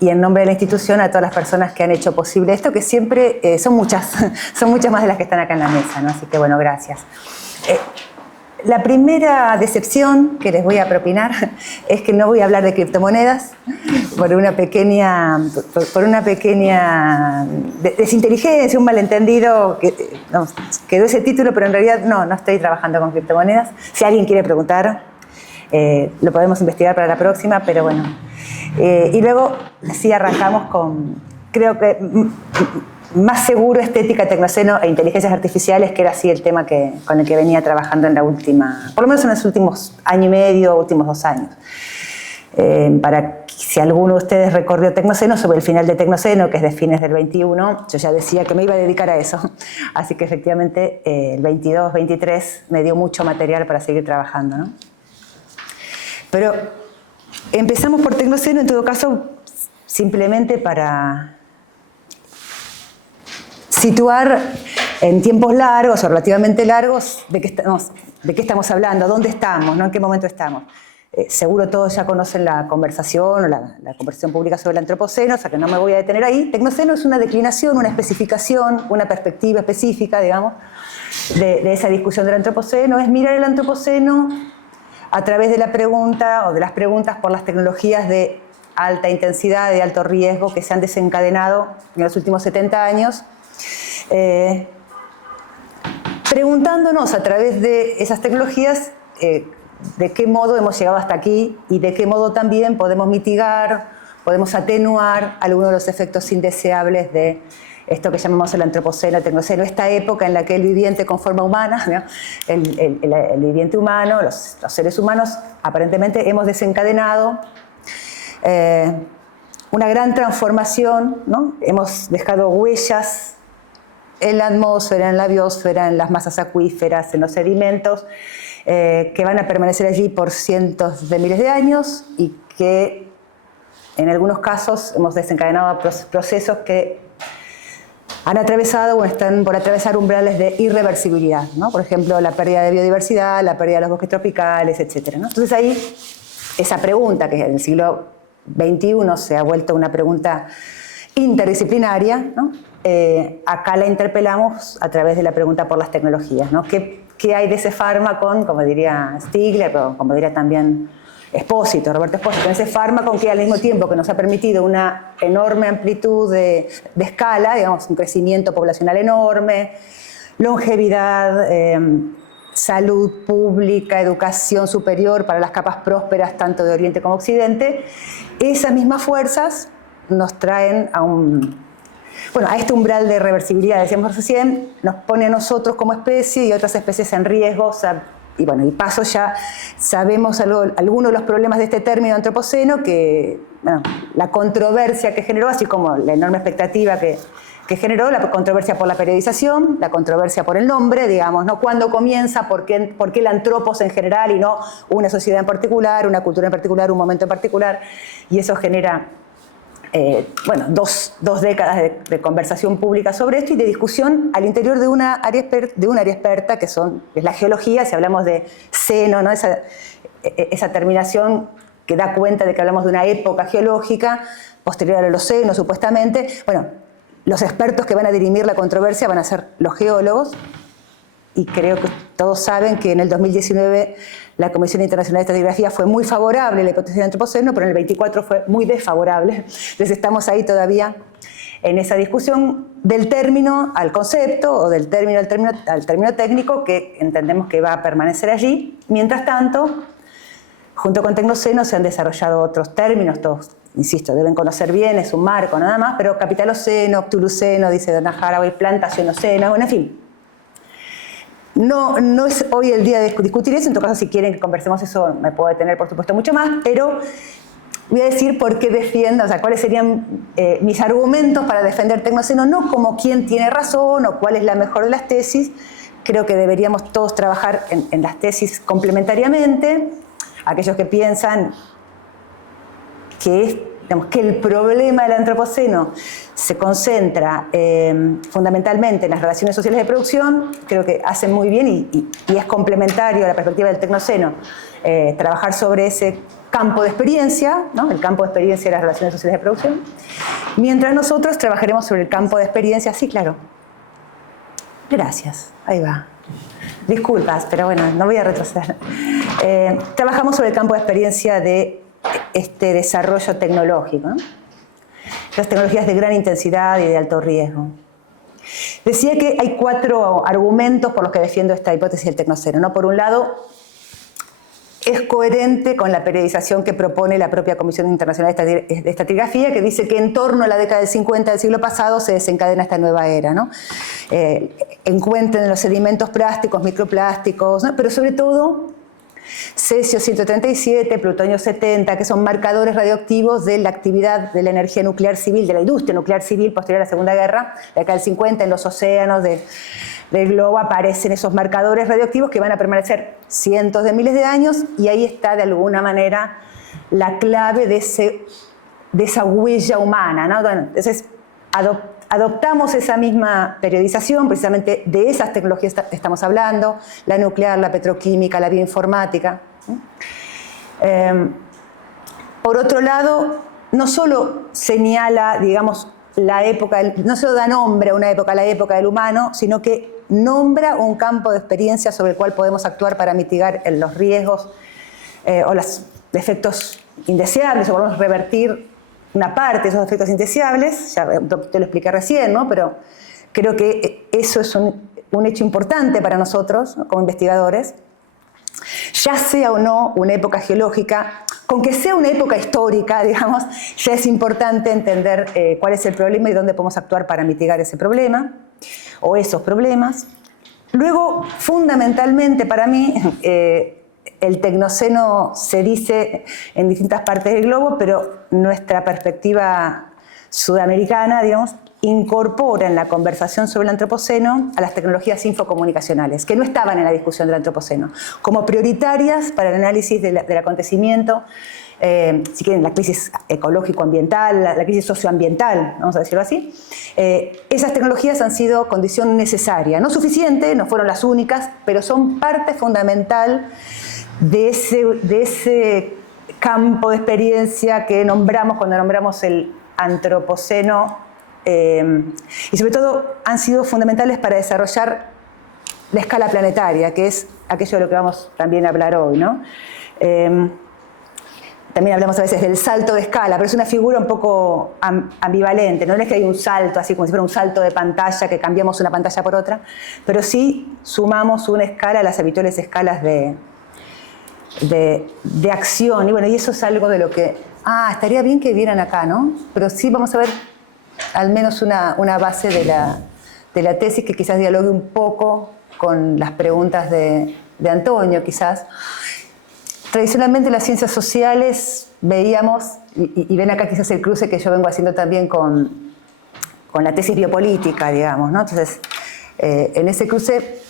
y en nombre de la institución a todas las personas que han hecho posible esto, que siempre son muchas más de las que están acá en la mesa, ¿no? Así que bueno, gracias. La primera decepción que les voy a propinar es que no voy a hablar de criptomonedas por una pequeña desinteligencia, un malentendido, quedó ese título, pero en realidad no estoy trabajando con criptomonedas. Si alguien quiere preguntar, lo podemos investigar para la próxima, pero bueno. Y luego sí arrancamos con, creo que más seguro, estética, tecnoceno e inteligencias artificiales, que era así el tema con el que venía trabajando en la última, por lo menos en los últimos año y medio, últimos 2 años. Para si alguno de ustedes recorrió Tecnoceno, sobre el final de Tecnoceno, que es de fines del 21, yo ya decía que me iba a dedicar a eso. Así que efectivamente el 22, 23 me dio mucho material para seguir trabajando, ¿no? Pero empezamos por Tecnoceno, en todo caso, simplemente para situar en tiempos largos o relativamente largos de qué estamos hablando, dónde estamos, ¿no? En qué momento estamos. Seguro todos ya conocen la conversación o la conversación pública sobre el antropoceno, o sea que no me voy a detener ahí. Tecnoceno es una declinación, una especificación, una perspectiva específica, digamos, de esa discusión del antropoceno. Es mirar el antropoceno a través de la pregunta o de las preguntas por las tecnologías de alta intensidad, de alto riesgo, que se han desencadenado en los últimos 70 años, preguntándonos a través de esas tecnologías de qué modo hemos llegado hasta aquí y de qué modo también podemos mitigar, podemos atenuar algunos de los efectos indeseables de esto que llamamos el antropoceno, el tecnoceno, esta época en la que el viviente con forma humana, ¿no? el viviente humano, los seres humanos, aparentemente hemos desencadenado una gran transformación, ¿no? Hemos dejado huellas en la atmósfera, en la biosfera, en las masas acuíferas, en los sedimentos, que van a permanecer allí por cientos de miles de años y que en algunos casos hemos desencadenado procesos que han atravesado o están por atravesar umbrales de irreversibilidad, ¿no? Por ejemplo, la pérdida de biodiversidad, la pérdida de los bosques tropicales, etc., ¿no? Entonces ahí, esa pregunta, que en el siglo XXI se ha vuelto una pregunta interdisciplinaria, ¿no? Acá la interpelamos a través de la pregunta por las tecnologías, ¿no? ¿Qué hay de ese fármaco, como diría Stigler, o como diría también Roberto Espósito, en ese fármaco que al mismo tiempo que nos ha permitido una enorme amplitud de escala, digamos, un crecimiento poblacional enorme, longevidad, salud pública, educación superior para las capas prósperas tanto de Oriente como Occidente, esas mismas fuerzas nos traen a este umbral de reversibilidad, decíamos recién, nos pone a nosotros como especie y otras especies en riesgo. O sea, y paso ya sabemos algunos de los problemas de este término antropoceno, que la controversia que generó, así como la enorme expectativa que generó, la controversia por la periodización, la controversia por el nombre, digamos, ¿no? ¿Cuándo comienza? ¿Por qué el antropos en general y no una sociedad en particular, una cultura en particular, un momento en particular? Y eso genera dos décadas de conversación pública sobre esto y de discusión al interior de un área experta que es la geología. Si hablamos de seno, ¿no? esa terminación que da cuenta de que hablamos de una época geológica posterior al Holoceno, supuestamente. Bueno, los expertos que van a dirimir la controversia van a ser los geólogos, y creo que todos saben que en el 2019 la Comisión Internacional de Estratigrafía fue muy favorable a la hipótesis del antropoceno, pero en el 24 fue muy desfavorable. Entonces estamos ahí todavía en esa discusión del término al concepto, o del término al término técnico, que entendemos que va a permanecer allí. Mientras tanto, junto con Tecnoceno se han desarrollado otros términos, todos, insisto, deben conocer bien, es un marco nada más, pero capitaloceno, ptuluceno, dice Donna Haraway, plantacionoceno, bueno, en fin. No es hoy el día de discutir eso. En todo caso, si quieren que conversemos eso, me puedo detener, por supuesto, mucho más, pero voy a decir por qué defiendo, o sea, cuáles serían mis argumentos para defender Tecnoceno, no como quién tiene razón o cuál es la mejor de las tesis. Creo que deberíamos todos trabajar en las tesis complementariamente. Aquellos que piensan que el problema del antropoceno se concentra fundamentalmente en las relaciones sociales de producción, creo que hacen muy bien y es complementario a la perspectiva del Tecnoceno trabajar sobre ese campo de experiencia, ¿no? El campo de experiencia de las relaciones sociales de producción, mientras nosotros trabajaremos sobre el campo de experiencia, sí, claro. Gracias, ahí va. Disculpas, pero bueno, no voy a retroceder. Trabajamos sobre el campo de experiencia de este desarrollo tecnológico, ¿no? Las tecnologías de gran intensidad y de alto riesgo. Decía que hay 4 argumentos por los que defiendo esta hipótesis del tecnoceno, ¿no? Por un lado, es coherente con la periodización que propone la propia Comisión Internacional de Estratigrafía, que dice que en torno a la década del 50 del siglo pasado se desencadena esta nueva era, ¿no? Encuentren los sedimentos plásticos, microplásticos, ¿no? Pero sobre todo cesio 137, plutonio 70, que son marcadores radioactivos de la actividad de la energía nuclear civil, de la industria nuclear civil posterior a la Segunda Guerra. De acá del 50, en los océanos del globo aparecen esos marcadores radioactivos que van a permanecer cientos de miles de años, y ahí está de alguna manera la clave de esa huella humana, ¿no? Bueno, entonces adoptamos esa misma periodización, precisamente de esas tecnologías estamos hablando, la nuclear, la petroquímica, la bioinformática. Por otro lado, no solo señala, digamos, la época, no solo da nombre a una época, la época del humano, sino que nombra un campo de experiencia sobre el cual podemos actuar para mitigar los riesgos o los efectos indeseables, o podemos revertir una parte de esos efectos indeseables. Ya te lo expliqué recién, ¿no? Pero creo que eso es un hecho importante para nosotros, ¿no? Como investigadores. Ya sea o no una época geológica, con que sea una época histórica, digamos, ya es importante entender cuál es el problema y dónde podemos actuar para mitigar ese problema o esos problemas. Luego, fundamentalmente para mí, el tecnoceno se dice en distintas partes del globo, pero nuestra perspectiva sudamericana, digamos, incorpora en la conversación sobre el antropoceno a las tecnologías infocomunicacionales, que no estaban en la discusión del antropoceno, como prioritarias para el análisis del acontecimiento, si quieren, la crisis ecológico-ambiental, la crisis socioambiental, vamos a decirlo así. Esas tecnologías han sido condición necesaria, no suficiente, no fueron las únicas, pero son parte fundamental de ese campo de experiencia que nombramos cuando nombramos el antropoceno, y sobre todo han sido fundamentales para desarrollar la escala planetaria, que es aquello de lo que vamos también a hablar hoy, ¿no? También hablamos a veces del salto de escala, pero es una figura un poco ambivalente. No es que hay un salto, así como si fuera un salto de pantalla, que cambiamos una pantalla por otra, pero sí sumamos una escala a las habituales escalas de acción. Y bueno, y eso es algo de lo que... estaría bien que vieran acá, ¿no? Pero sí vamos a ver al menos una base de la tesis que quizás dialogue un poco con las preguntas de Antonio, quizás. Tradicionalmente en las ciencias sociales veíamos, y ven acá quizás el cruce que yo vengo haciendo también con la tesis biopolítica, digamos, ¿no? Entonces, en ese cruce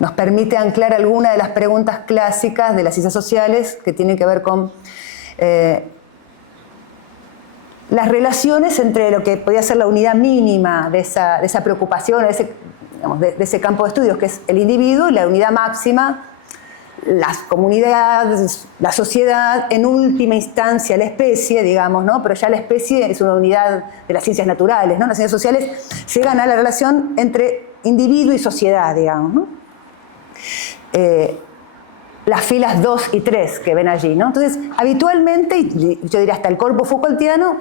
nos permite anclar algunas de las preguntas clásicas de las ciencias sociales que tienen que ver con las relaciones entre lo que podía ser la unidad mínima de esa preocupación, de ese campo de estudios, que es el individuo, y la unidad máxima, las comunidades, la sociedad, en última instancia la especie, digamos, ¿no? Pero ya la especie es una unidad de las ciencias naturales, ¿no? Las ciencias sociales llegan a la relación entre individuo y sociedad, digamos, ¿no? Las filas 2 y 3 que ven allí, ¿no? Entonces, habitualmente, y yo diría hasta el corpus Foucaultiano,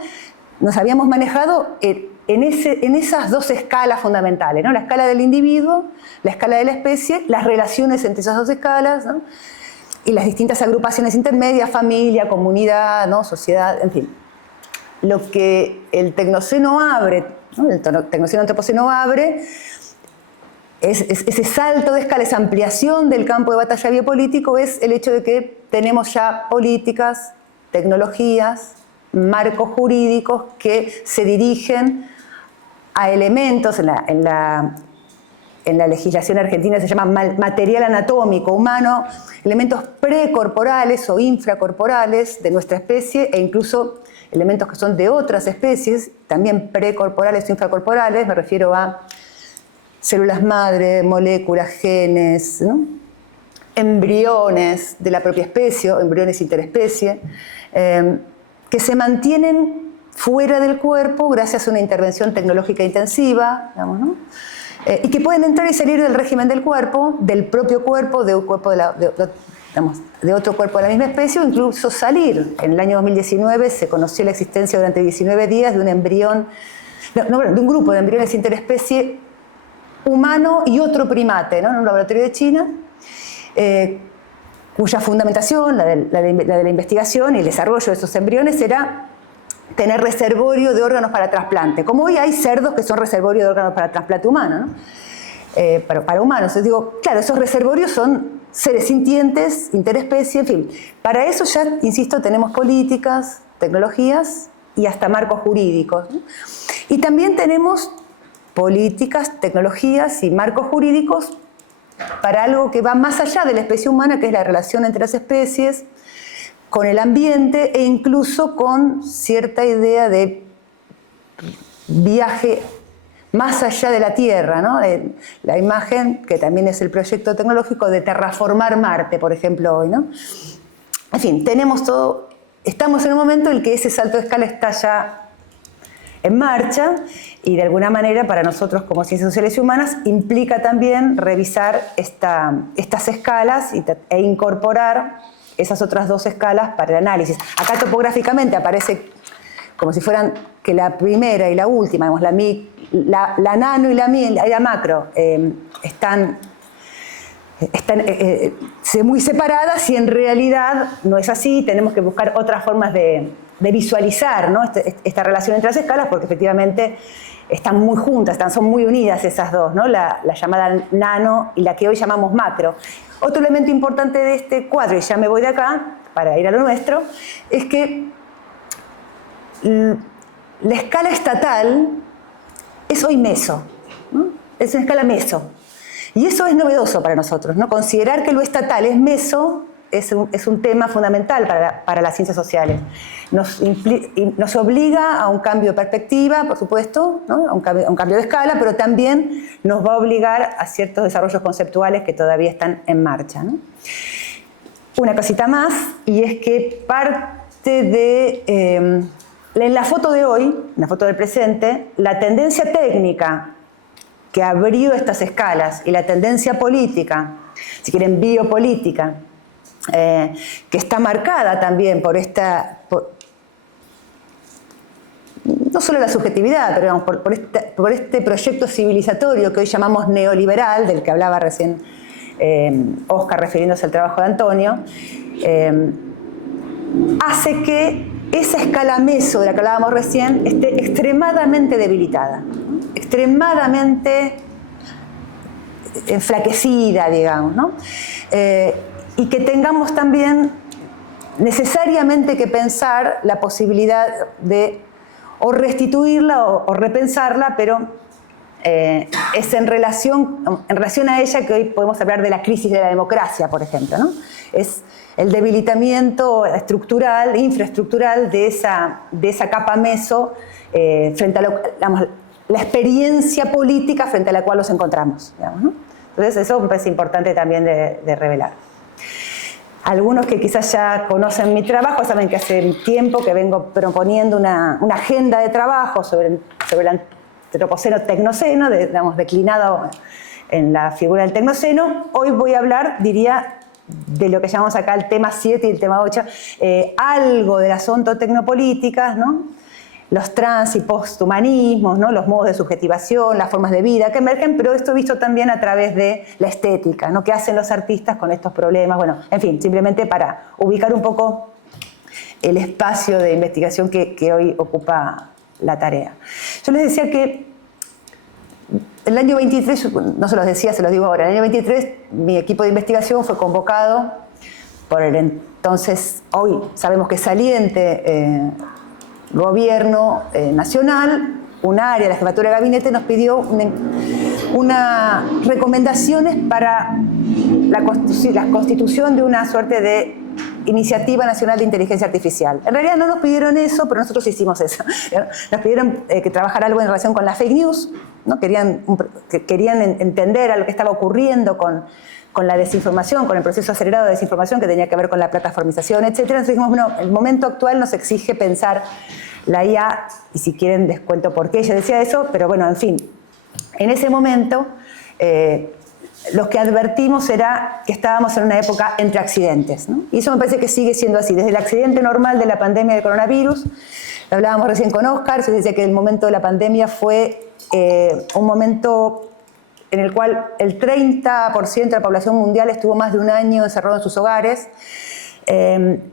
nos habíamos manejado en esas dos escalas fundamentales, ¿no? La escala del individuo, la escala de la especie, las relaciones entre esas dos escalas, ¿no? Y las distintas agrupaciones intermedias, familia, comunidad, ¿no? Sociedad, en fin. Lo que el tecnoceno abre, ¿no? El tecnoceno antropoceno abre, es ese salto de escala, esa ampliación del campo de batalla biopolítico, es el hecho de que tenemos ya políticas, tecnologías, marcos jurídicos que se dirigen a elementos, en la legislación argentina se llama material anatómico humano, elementos precorporales o infracorporales de nuestra especie, e incluso elementos que son de otras especies, también precorporales o infracorporales. Me refiero a células madre, moléculas, genes, ¿no? embriones de la propia especie, o embriones interespecie, que se mantienen fuera del cuerpo gracias a una intervención tecnológica intensiva, digamos, ¿no? Y que pueden entrar y salir del régimen del cuerpo, del propio cuerpo, de un cuerpo de otro cuerpo de la misma especie, o incluso salir. En el año 2019 se conoció la existencia durante 19 días de un embrión, de un grupo de embriones interespecie humano y otro primate, ¿no? En un laboratorio de China, cuya fundamentación, la de la investigación y el desarrollo de esos embriones era tener reservorio de órganos para trasplante. Como hoy hay cerdos que son reservorio de órganos para trasplante humano, ¿no? Para humanos. Entonces digo, claro, esos reservorios son seres sintientes, interespecie, en fin. Para eso ya, insisto, tenemos políticas, tecnologías y hasta marcos jurídicos, ¿no? Y también tenemos políticas, tecnologías y marcos jurídicos para algo que va más allá de la especie humana, que es la relación entre las especies, con el ambiente e incluso con cierta idea de viaje más allá de la Tierra, ¿no? La imagen, que también es el proyecto tecnológico de terraformar Marte, por ejemplo, hoy, ¿no? En fin, tenemos todo, estamos en un momento en el que ese salto de escala está ya en marcha y de alguna manera para nosotros como ciencias sociales y humanas implica también revisar estas escalas e incorporar esas otras dos escalas para el análisis. Acá topográficamente aparece como si fueran que la primera y la última, digamos, la nano y la macro, están muy separadas y en realidad no es así. Tenemos que buscar otras formas de visualizar, ¿no? esta relación entre las escalas, porque efectivamente están muy juntas, son muy unidas esas dos, ¿no? La llamada nano y la que hoy llamamos macro. Otro elemento importante de este cuadro, y ya me voy de acá para ir a lo nuestro, es que la escala estatal es hoy meso, ¿no? Es una escala meso. Y eso es novedoso para nosotros, ¿no? Considerar que lo estatal es meso es un tema fundamental para las ciencias sociales. Nos obliga a un cambio de perspectiva, por supuesto, ¿no? a un cambio de escala, pero también nos va a obligar a ciertos desarrollos conceptuales que todavía están en marcha, ¿no? Una cosita más, y es que parte de... en la foto de hoy, en la foto del presente, la tendencia técnica que abrió estas escalas y la tendencia política, si quieren biopolítica, que está marcada también por no solo la subjetividad, pero digamos, por este proyecto civilizatorio que hoy llamamos neoliberal, del que hablaba recién Oscar refiriéndose al trabajo de Antonio, hace que esa escala meso de la que hablábamos recién esté extremadamente debilitada, extremadamente enflaquecida, digamos, ¿no? Y que tengamos también necesariamente que pensar la posibilidad de o restituirla o repensarla, pero es en relación a ella que hoy podemos hablar de la crisis de la democracia, por ejemplo, ¿no? Es el debilitamiento estructural, infraestructural de esa capa meso frente a la experiencia política frente a la cual nos encontramos, digamos, ¿no? Entonces eso me parece importante también de revelar. Algunos que quizás ya conocen mi trabajo saben que hace tiempo que vengo proponiendo una agenda de trabajo sobre el antropoceno-tecnoceno, digamos, declinado en la figura del tecnoceno. Hoy voy a hablar, diría, de lo que llamamos acá el tema 7 y el tema 8, algo de las ontotecnopolíticas, ¿no? Los trans y posthumanismos, ¿no? Los modos de subjetivación, las formas de vida que emergen, pero esto visto también a través de la estética, ¿no? ¿Qué hacen los artistas con estos problemas? Bueno, en fin, simplemente para ubicar un poco el espacio de investigación que hoy ocupa la tarea. Yo les decía que el año 23, no se los decía, se los digo ahora, el año 23 mi equipo de investigación fue convocado por el entonces, hoy sabemos que saliente, gobierno nacional. Un área de la jefatura de gabinete nos pidió unas recomendaciones para la constitución de una suerte de Iniciativa Nacional de Inteligencia Artificial. En realidad no nos pidieron eso, pero nosotros hicimos eso. Nos pidieron que trabajara algo en relación con las fake news, ¿no? Querían entender a lo que estaba ocurriendo con con la desinformación, con el proceso acelerado de desinformación que tenía que ver con la plataformización, etc. Entonces dijimos, bueno, el momento actual nos exige pensar la IA, y si quieren les cuento por qué ella decía eso, pero bueno, en fin, en ese momento lo que advertimos era que estábamos en una época entre accidentes, ¿no? Y eso me parece que sigue siendo así, desde el accidente normal de la pandemia del coronavirus, lo hablábamos recién con Oscar, se decía que el momento de la pandemia fue un momento en el cual el 30% de la población mundial estuvo más de un año encerrado en sus hogares,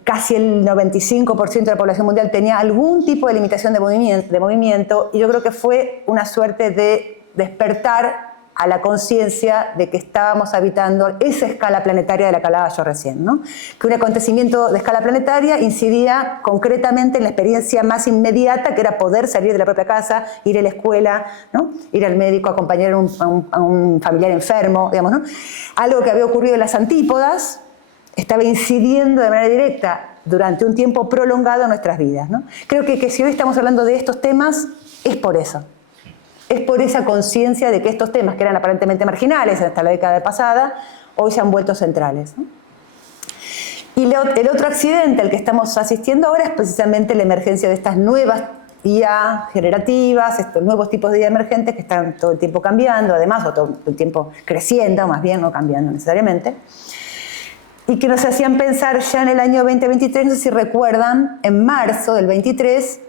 casi el 95% de la población mundial tenía algún tipo de limitación de movimiento, y yo creo que fue una suerte de despertar a la conciencia de que estábamos habitando esa escala planetaria de la que hablaba yo recién, ¿no? Que un acontecimiento de escala planetaria incidía concretamente en la experiencia más inmediata, que era poder salir de la propia casa, ir a la escuela, ¿no? Ir al médico, acompañar a un familiar enfermo, digamos, ¿no? Algo que había ocurrido en las antípodas estaba incidiendo de manera directa durante un tiempo prolongado en nuestras vidas, ¿no? Creo que si hoy estamos hablando de estos temas es por eso. Es por esa conciencia de que estos temas, que eran aparentemente marginales hasta la década pasada, hoy se han vuelto centrales, ¿no? Y el otro accidente al que estamos asistiendo ahora es precisamente la emergencia de estas nuevas IA generativas, estos nuevos tipos de IA emergentes que están todo el tiempo cambiando, además, o todo el tiempo creciendo, más bien, no cambiando necesariamente, y que nos hacían pensar ya en el año 2023, no sé si recuerdan, en marzo del 23,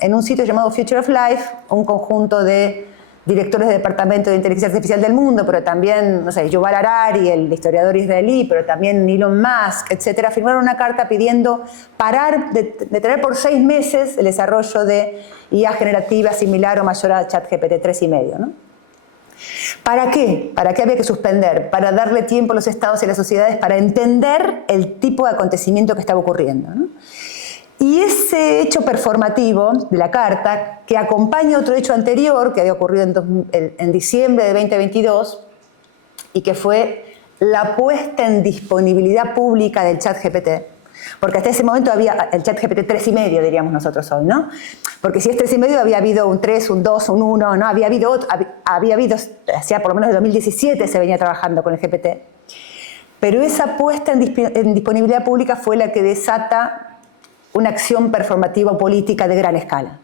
en un sitio llamado Future of Life, un conjunto de directores de departamento de inteligencia artificial del mundo, pero también, no sé, Yuval Harari, el historiador israelí, pero también Elon Musk, etcétera, firmaron una carta pidiendo parar de tener por 6 meses el desarrollo de IA generativa similar o mayor a ChatGPT 3.5, ¿no? ¿Para qué? ¿Para qué había que suspender? Para darle tiempo a los estados y a las sociedades para entender el tipo de acontecimiento que estaba ocurriendo, ¿no? Y ese hecho performativo de la carta, que acompaña otro hecho anterior que había ocurrido en diciembre de 2022 y que fue la puesta en disponibilidad pública del ChatGPT, porque hasta ese momento había el ChatGPT 3.5, diríamos nosotros hoy, ¿no? Porque si es 3.5 había habido un 3, un 2, un 1, ¿no? Había habido, hacía por lo menos de 2017 se venía trabajando con el GPT. Pero esa puesta en disponibilidad pública fue la que desata una acción performativa o política de gran escala.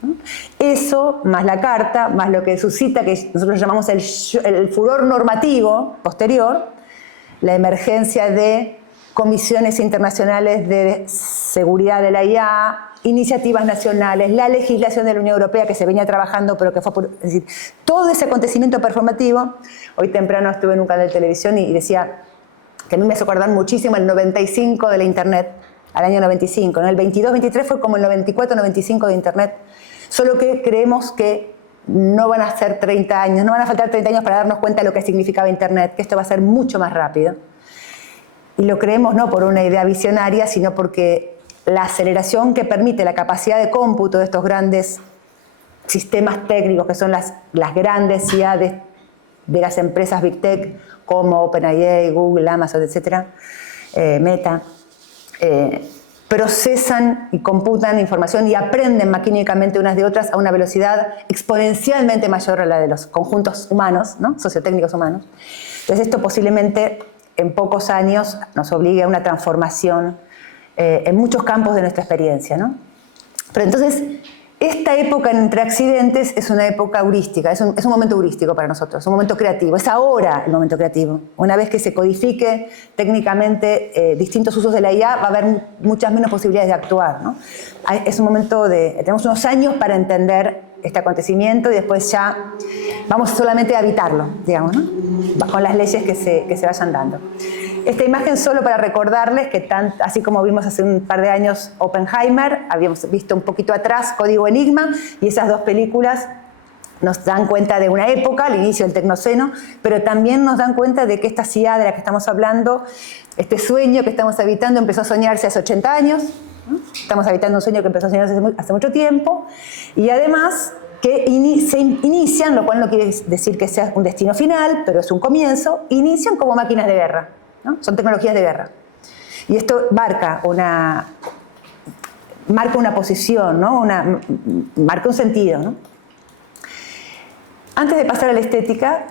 ¿No? Eso, más la carta, más lo que suscita, que nosotros llamamos el furor normativo posterior, la emergencia de comisiones internacionales de seguridad de la IA, iniciativas nacionales, la legislación de la Unión Europea que se venía trabajando, pero que fue por... Es decir, todo ese acontecimiento performativo. Hoy temprano estuve en un canal de televisión y decía que a mí me hace acordar muchísimo el 95 de la Internet, al año 95, ¿no? El 22-23 fue como el 94-95 de Internet, solo que creemos que no van a ser 30 años, no van a faltar 30 años para darnos cuenta de lo que significaba Internet, que esto va a ser mucho más rápido. Y lo creemos no por una idea visionaria, sino porque la aceleración que permite la capacidad de cómputo de estos grandes sistemas técnicos, que son las grandes IA de las empresas Big Tech, como OpenAI, Google, Amazon, etc., Meta, procesan y computan información y aprenden maquínicamente unas de otras a una velocidad exponencialmente mayor a la de los conjuntos humanos, ¿no? Sociotécnicos humanos. Entonces esto posiblemente en pocos años nos obligue a una transformación en muchos campos de nuestra experiencia, ¿no? Pero entonces esta época entre accidentes es una época heurística, es un momento heurístico para nosotros, un momento creativo. Es ahora el momento creativo. Una vez que se codifique técnicamente distintos usos de la IA, va a haber muchas menos posibilidades de actuar, ¿no? Es un momento tenemos unos años para entender este acontecimiento y después ya vamos solamente a habitarlo, digamos, ¿no? Con las leyes que se vayan dando. Esta imagen solo para recordarles que así como vimos hace un par de años Oppenheimer, habíamos visto un poquito atrás Código Enigma, y esas dos películas nos dan cuenta de una época, el inicio del Tecnoceno, pero también nos dan cuenta de que esta CIA de la que estamos hablando, este sueño que estamos habitando, empezó a soñarse hace 80 años, ¿no? Estamos habitando un sueño que empezó a soñarse hace mucho tiempo, y además que se inician, lo cual no quiere decir que sea un destino final, pero es un comienzo, inician como máquinas de guerra, ¿no? Son tecnologías de guerra. Y esto marca una posición, ¿no? Marca un sentido, ¿no? Antes de pasar a la estética,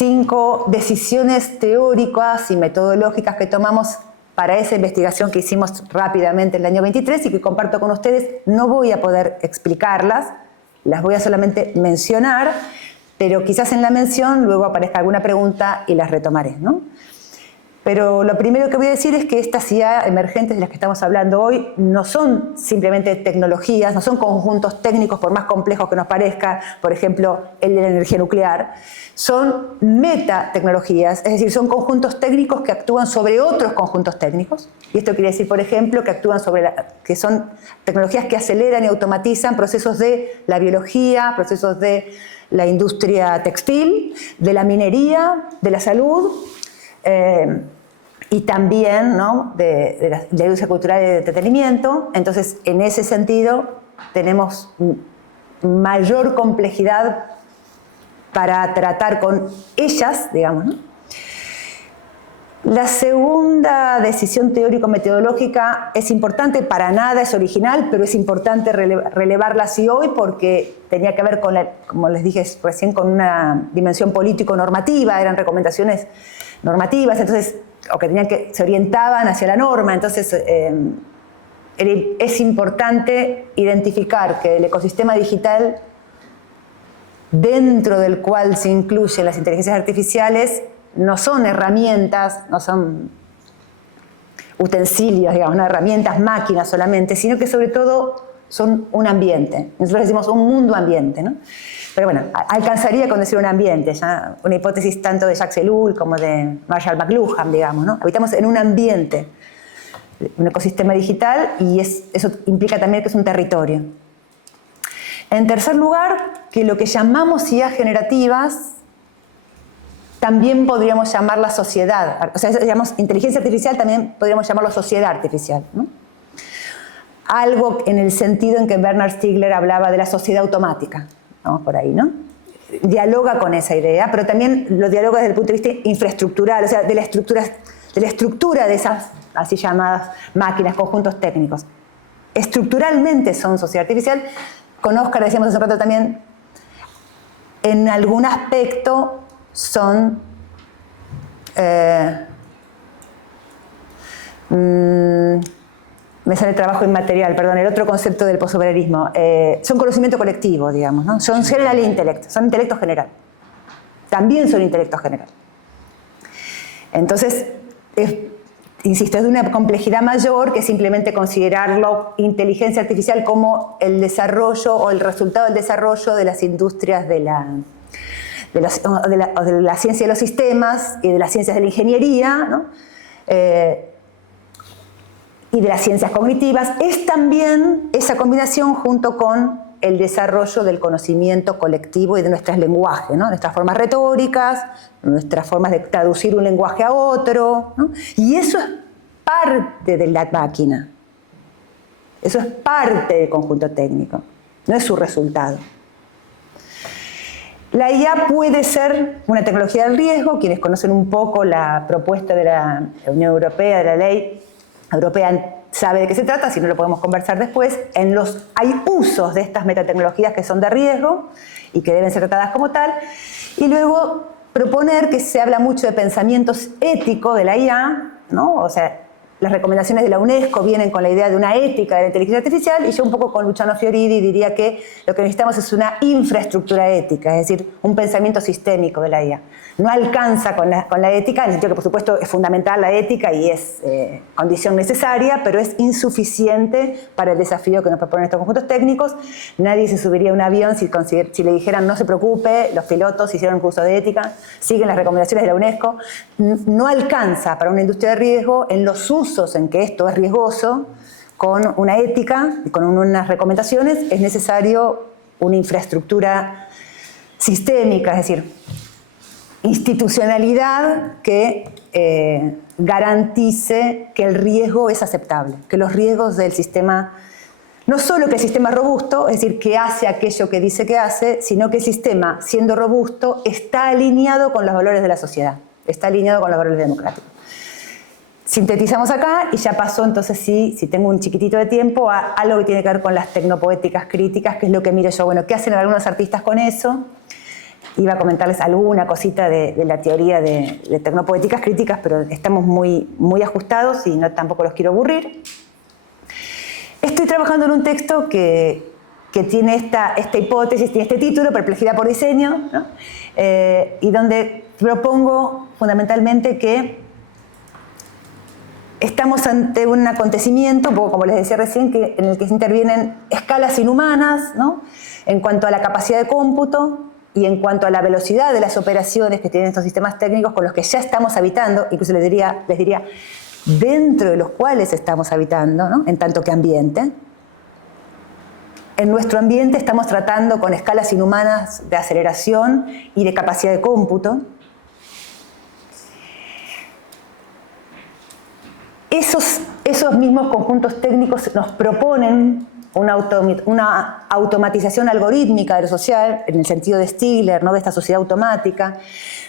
5 decisiones teóricas y metodológicas que tomamos para esa investigación que hicimos rápidamente en el año 23 y que comparto con ustedes. No voy a poder explicarlas, las voy a solamente mencionar, pero quizás en la mención luego aparezca alguna pregunta y las retomaré, ¿no? Pero lo primero que voy a decir es que estas IA emergentes de las que estamos hablando hoy no son simplemente tecnologías, no son conjuntos técnicos por más complejos que nos parezca, por ejemplo, el de la energía nuclear. Son metatecnologías, es decir, son conjuntos técnicos que actúan sobre otros conjuntos técnicos. Y esto quiere decir, por ejemplo, que son tecnologías que aceleran y automatizan procesos de la biología, procesos de la industria textil, de la minería, de la salud, y también, ¿no?, de la industria cultural y de entretenimiento. Entonces, en ese sentido, tenemos mayor complejidad para tratar con ellas, digamos, ¿no? La segunda decisión teórico-metodológica es importante, para nada es original, pero es importante relevarla así hoy porque tenía que ver con, como les dije recién, con una dimensión político-normativa, eran recomendaciones normativas, entonces, o que se orientaban hacia la norma. Entonces es importante identificar que el ecosistema digital dentro del cual se incluyen las inteligencias artificiales no son herramientas, no son utensilios, digamos, no herramientas, máquinas solamente, sino que sobre todo son un ambiente. Nosotros decimos un mundo ambiente, ¿no? Pero bueno, alcanzaría con decir un ambiente, ya una hipótesis tanto de Jacques Ellul como de Marshall McLuhan, digamos, ¿no? Habitamos en un ambiente, un ecosistema digital, y eso implica también que es un territorio. En tercer lugar, que lo que llamamos IA generativas también podríamos llamarla sociedad, o sea, llamamos inteligencia artificial, también podríamos llamarlo sociedad artificial, ¿no? Algo en el sentido en que Bernard Stiegler hablaba de la sociedad automática. Vamos por ahí, ¿no? Dialoga con esa idea, pero también lo dialoga desde el punto de vista infraestructural, o sea, de la estructura de esas así llamadas máquinas, conjuntos técnicos. Estructuralmente son sociedad artificial. Con Oscar decíamos hace rato también, en algún aspecto son me sale trabajo inmaterial, perdón, el otro concepto del posobrarismo. Son conocimiento colectivo, digamos, ¿no? Son general intellect, son intelecto general. También son intelecto general. Entonces, insisto, es de una complejidad mayor que simplemente considerarlo inteligencia artificial como el desarrollo o el resultado del desarrollo de las industrias de la ciencia de los sistemas y de las ciencias de la ingeniería, ¿no? Y de las ciencias cognitivas. Es también esa combinación junto con el desarrollo del conocimiento colectivo y de nuestros lenguajes, ¿no? Nuestras formas retóricas, nuestras formas de traducir un lenguaje a otro, ¿no? Y eso es parte de la máquina. Eso es parte del conjunto técnico, no es su resultado. La IA puede ser una tecnología del riesgo. Quienes conocen un poco la propuesta de la Unión Europea, de la ley europea, sabe de qué se trata, si no lo podemos conversar después. Hay usos de estas metatecnologías que son de riesgo y que deben ser tratadas como tal. Y luego proponer, que se habla mucho de pensamiento ético de la IA, ¿no? O sea, las recomendaciones de la UNESCO vienen con la idea de una ética de la inteligencia artificial, y yo un poco con Luciano Fioridi diría que lo que necesitamos es una infraestructura ética, es decir, un pensamiento sistémico de la IA. No alcanza con la ética, en el sentido que por supuesto es fundamental la ética y es condición necesaria, pero es insuficiente para el desafío que nos proponen estos conjuntos técnicos. Nadie se subiría a un avión si le dijeran no se preocupe, los pilotos hicieron un curso de ética, siguen las recomendaciones de la UNESCO. No alcanza para una industria de riesgo en los usos en que esto es riesgoso. Con una ética y con unas recomendaciones es necesario una infraestructura sistémica, es decir, institucionalidad que garantice que el riesgo es aceptable, que los riesgos del sistema, no solo que el sistema es robusto, es decir, que hace aquello que dice que hace, sino que el sistema, siendo robusto, está alineado con los valores de la sociedad, está alineado con los valores democráticos. Sintetizamos acá y ya pasó entonces, si tengo un chiquitito de tiempo, a algo que tiene que ver con las tecnopoéticas críticas, que es lo que miro yo. Bueno, ¿qué hacen algunos artistas con eso? iba a comentarles alguna cosita de la teoría de tecnopoéticas críticas, pero estamos muy ajustados y tampoco los quiero aburrir. Estoy trabajando en un texto que tiene esta hipótesis, tiene este título, Perplejidad por diseño, ¿no? Y donde propongo fundamentalmente que estamos ante un acontecimiento, un poco como les decía recién, en el que se intervienen escalas inhumanas, ¿no? En cuanto a la capacidad de cómputo y en cuanto a la velocidad de las operaciones que tienen estos sistemas técnicos con los que ya estamos habitando, incluso les diría dentro de los cuales estamos habitando, ¿no? En tanto que ambiente. En nuestro ambiente estamos tratando con escalas inhumanas de aceleración y de capacidad de cómputo. Esos mismos conjuntos técnicos nos proponen una automatización algorítmica de lo social, en el sentido de Stigler, ¿no? De esta sociedad automática.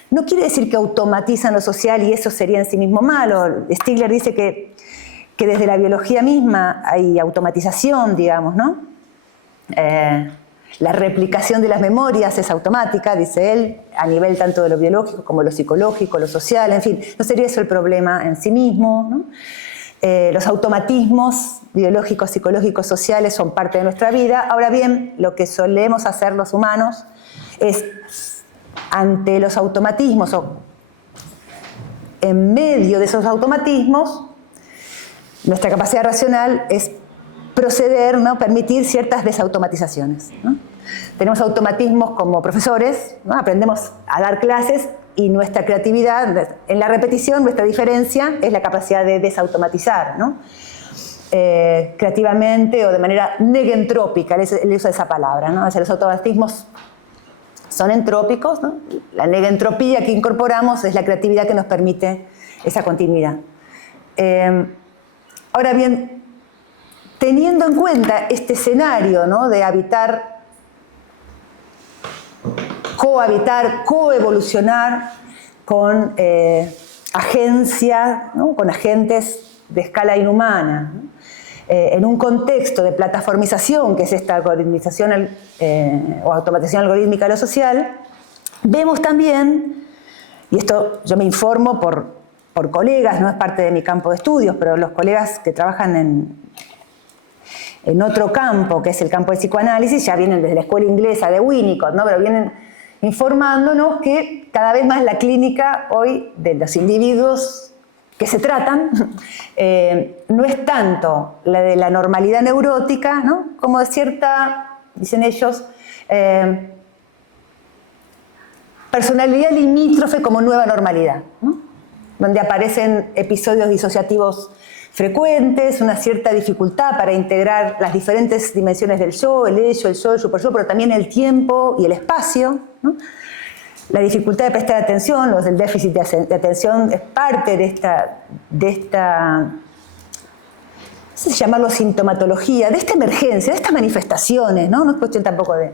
No quiere decir que automatizan lo social y eso sería en sí mismo malo. Stigler dice que desde la biología misma hay automatización, digamos, ¿no? La replicación de las memorias es automática, dice él, a nivel tanto de lo biológico como lo psicológico, lo social, en fin, no sería eso el problema en sí mismo, ¿no? Los automatismos biológicos, psicológicos, sociales son parte de nuestra vida. Ahora bien, lo que solemos hacer los humanos es, ante los automatismos o en medio de esos automatismos, nuestra capacidad racional es proceder, ¿no? Permitir ciertas desautomatizaciones, ¿no? Tenemos automatismos como profesores, ¿no? Aprendemos a dar clases y nuestra creatividad, en la repetición, nuestra diferencia es la capacidad de desautomatizar, ¿no? Creativamente o de manera negentrópica, el uso de esa palabra, ¿no? O sea, los automatismos son entrópicos, ¿no? La negentropía que incorporamos es la creatividad que nos permite esa continuidad. Ahora bien, teniendo en cuenta este escenario, ¿no? De habitar, cohabitar, coevolucionar con agencias, ¿no? Con agentes de escala inhumana, ¿no? En un contexto de plataformización, que es esta algoritmización o automatización algorítmica de lo social, vemos también, y esto yo me informo por colegas, no es parte de mi campo de estudios, pero los colegas que trabajan en otro campo, que es el campo del psicoanálisis, ya vienen desde la escuela inglesa de Winnicott, ¿no? Pero vienen informándonos que cada vez más la clínica hoy de los individuos que se tratan no es tanto la de la normalidad neurótica, ¿no? Como de cierta, dicen ellos, personalidad limítrofe como nueva normalidad, ¿no? Donde aparecen episodios disociativos frecuentes, una cierta dificultad para integrar las diferentes dimensiones del yo, el ello, el super-yo, pero también el tiempo y el espacio, ¿no? La dificultad de prestar atención, el déficit de atención es parte de esta no sé si llamarlo sintomatología, de esta emergencia, de estas manifestaciones, ¿no? No es cuestión tampoco de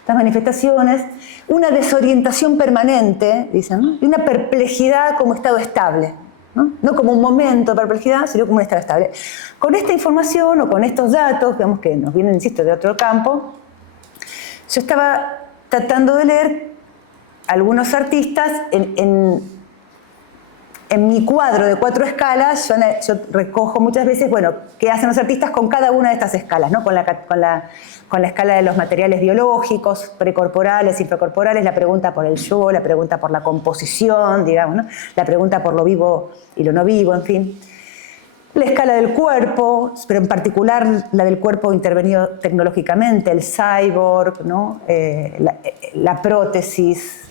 estas manifestaciones, una desorientación permanente, dicen, ¿no? Y una perplejidad como estado estable. No como un momento de perplejidad, sino como un estado estable. Con esta información o con estos datos, digamos que nos vienen, insisto, de otro campo, yo estaba tratando de leer algunos artistas en mi cuadro de 4 escalas. Yo recojo muchas veces, bueno, qué hacen los artistas con cada una de estas escalas, ¿no? Con la escala de los materiales biológicos, precorporales, infracorporales, la pregunta por el yo, la pregunta por la composición, digamos, ¿no? La pregunta por lo vivo y lo no vivo, en fin. La escala del cuerpo, pero en particular la del cuerpo intervenido tecnológicamente, el cyborg, ¿no? La prótesis,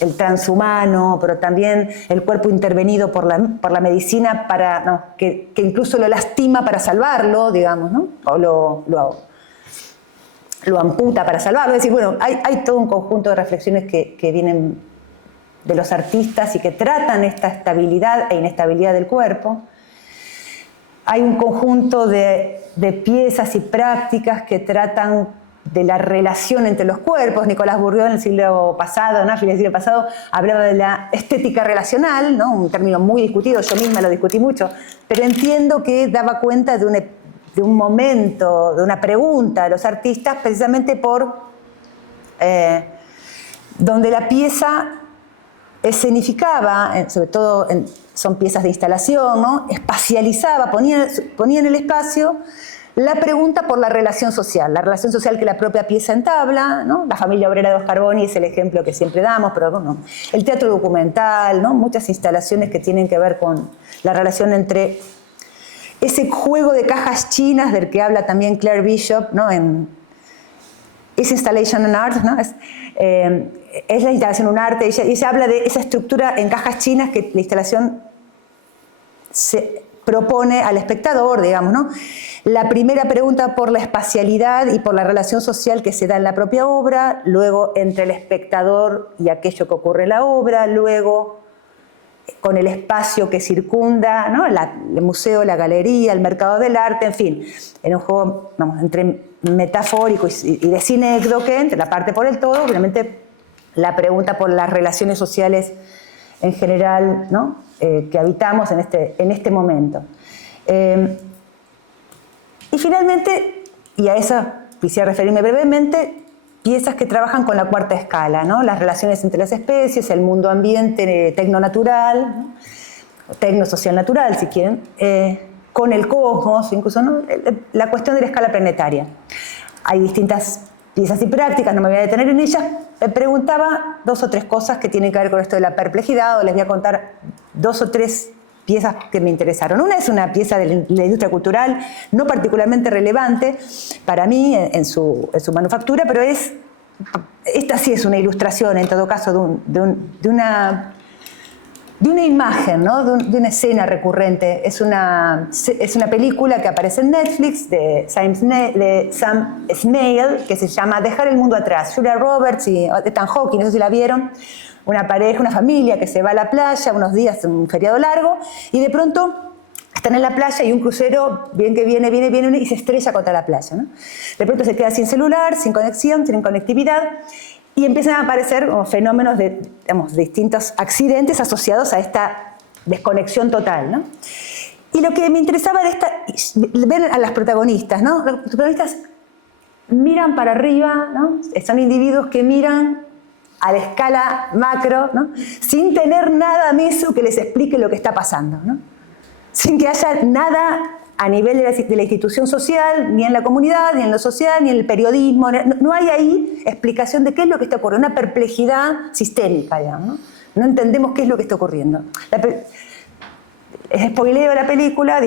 el transhumano, pero también el cuerpo intervenido por la medicina para, ¿no? que incluso lo lastima para salvarlo, digamos, ¿no? O lo amputa para salvarlo. Es decir, bueno, hay todo un conjunto de reflexiones que vienen de los artistas y que tratan esta estabilidad e inestabilidad del cuerpo. Hay un conjunto de piezas y prácticas que tratan de la relación entre los cuerpos. Nicolás Bourdieu en el siglo pasado, ¿no? A fines del siglo pasado, hablaba de la estética relacional, ¿no? Un término muy discutido, yo misma lo discutí mucho, pero entiendo que daba cuenta de un momento, de una pregunta de los artistas, precisamente por donde la pieza escenificaba, sobre todo son piezas de instalación, ¿no? Espacializaba, ponía en el espacio la pregunta por la relación social que la propia pieza entabla, ¿no? La familia obrera de Oscar Boni es el ejemplo que siempre damos, pero bueno, el teatro documental, ¿no? Muchas instalaciones que tienen que ver con la relación entre ese juego de cajas chinas del que habla también Claire Bishop, ¿no? En Is Installation an Art, ¿no? Es la instalación un arte, y ella habla de esa estructura en cajas chinas que la instalación se propone al espectador, digamos, ¿no? La primera pregunta por la espacialidad y por la relación social que se da en la propia obra, luego entre el espectador y aquello que ocurre en la obra, luego con el espacio que circunda, ¿no? El museo, la galería, el mercado del arte, en fin, en un juego, vamos, entre metafórico y de sinécdoque, entre la parte por el todo, obviamente la pregunta por las relaciones sociales en general, ¿no? Que habitamos en este momento. Y finalmente, y a eso quisiera referirme brevemente, piezas que trabajan con la cuarta escala, ¿no? Las relaciones entre las especies, el mundo ambiente tecnonatural, ¿no? O tecnosocial natural, si quieren, con el cosmos, incluso, ¿no? La cuestión de la escala planetaria. Hay distintas piezas y prácticas, no me voy a detener en ellas. Me preguntaba 2 o 3 cosas que tienen que ver con esto de la perplejidad, o les voy a contar 2 o 3 piezas que me interesaron. Una es una pieza de la industria cultural, no particularmente relevante para mí en su manufactura, pero esta sí es una ilustración, en todo caso, de una imagen, ¿no? de una escena recurrente. Es una película que aparece en Netflix de Sam Esmail, que se llama Dejar el mundo atrás. Julia Roberts y Ethan Hawke, no sé si la vieron. Una pareja, una familia que se va a la playa unos días, un feriado largo, y de pronto están en la playa y un crucero, bien que viene y se estrella contra la playa, ¿no? De pronto se queda sin celular, sin conexión, sin conectividad, y empiezan a aparecer fenómenos de distintos accidentes asociados a esta desconexión total, ¿no? Y lo que me interesaba era ver a las protagonistas, ¿no? Los protagonistas miran para arriba, ¿no? Son individuos que miran a la escala macro, ¿no? Sin tener nada meso que les explique lo que está pasando, ¿no? Sin que haya nada a nivel de la institución social, ni en la comunidad, ni en lo social, ni en el periodismo. No hay ahí explicación de qué es lo que está ocurriendo, una perplejidad sistémica, digamos, ¿no? No entendemos qué es lo que está ocurriendo. Spoileo la película,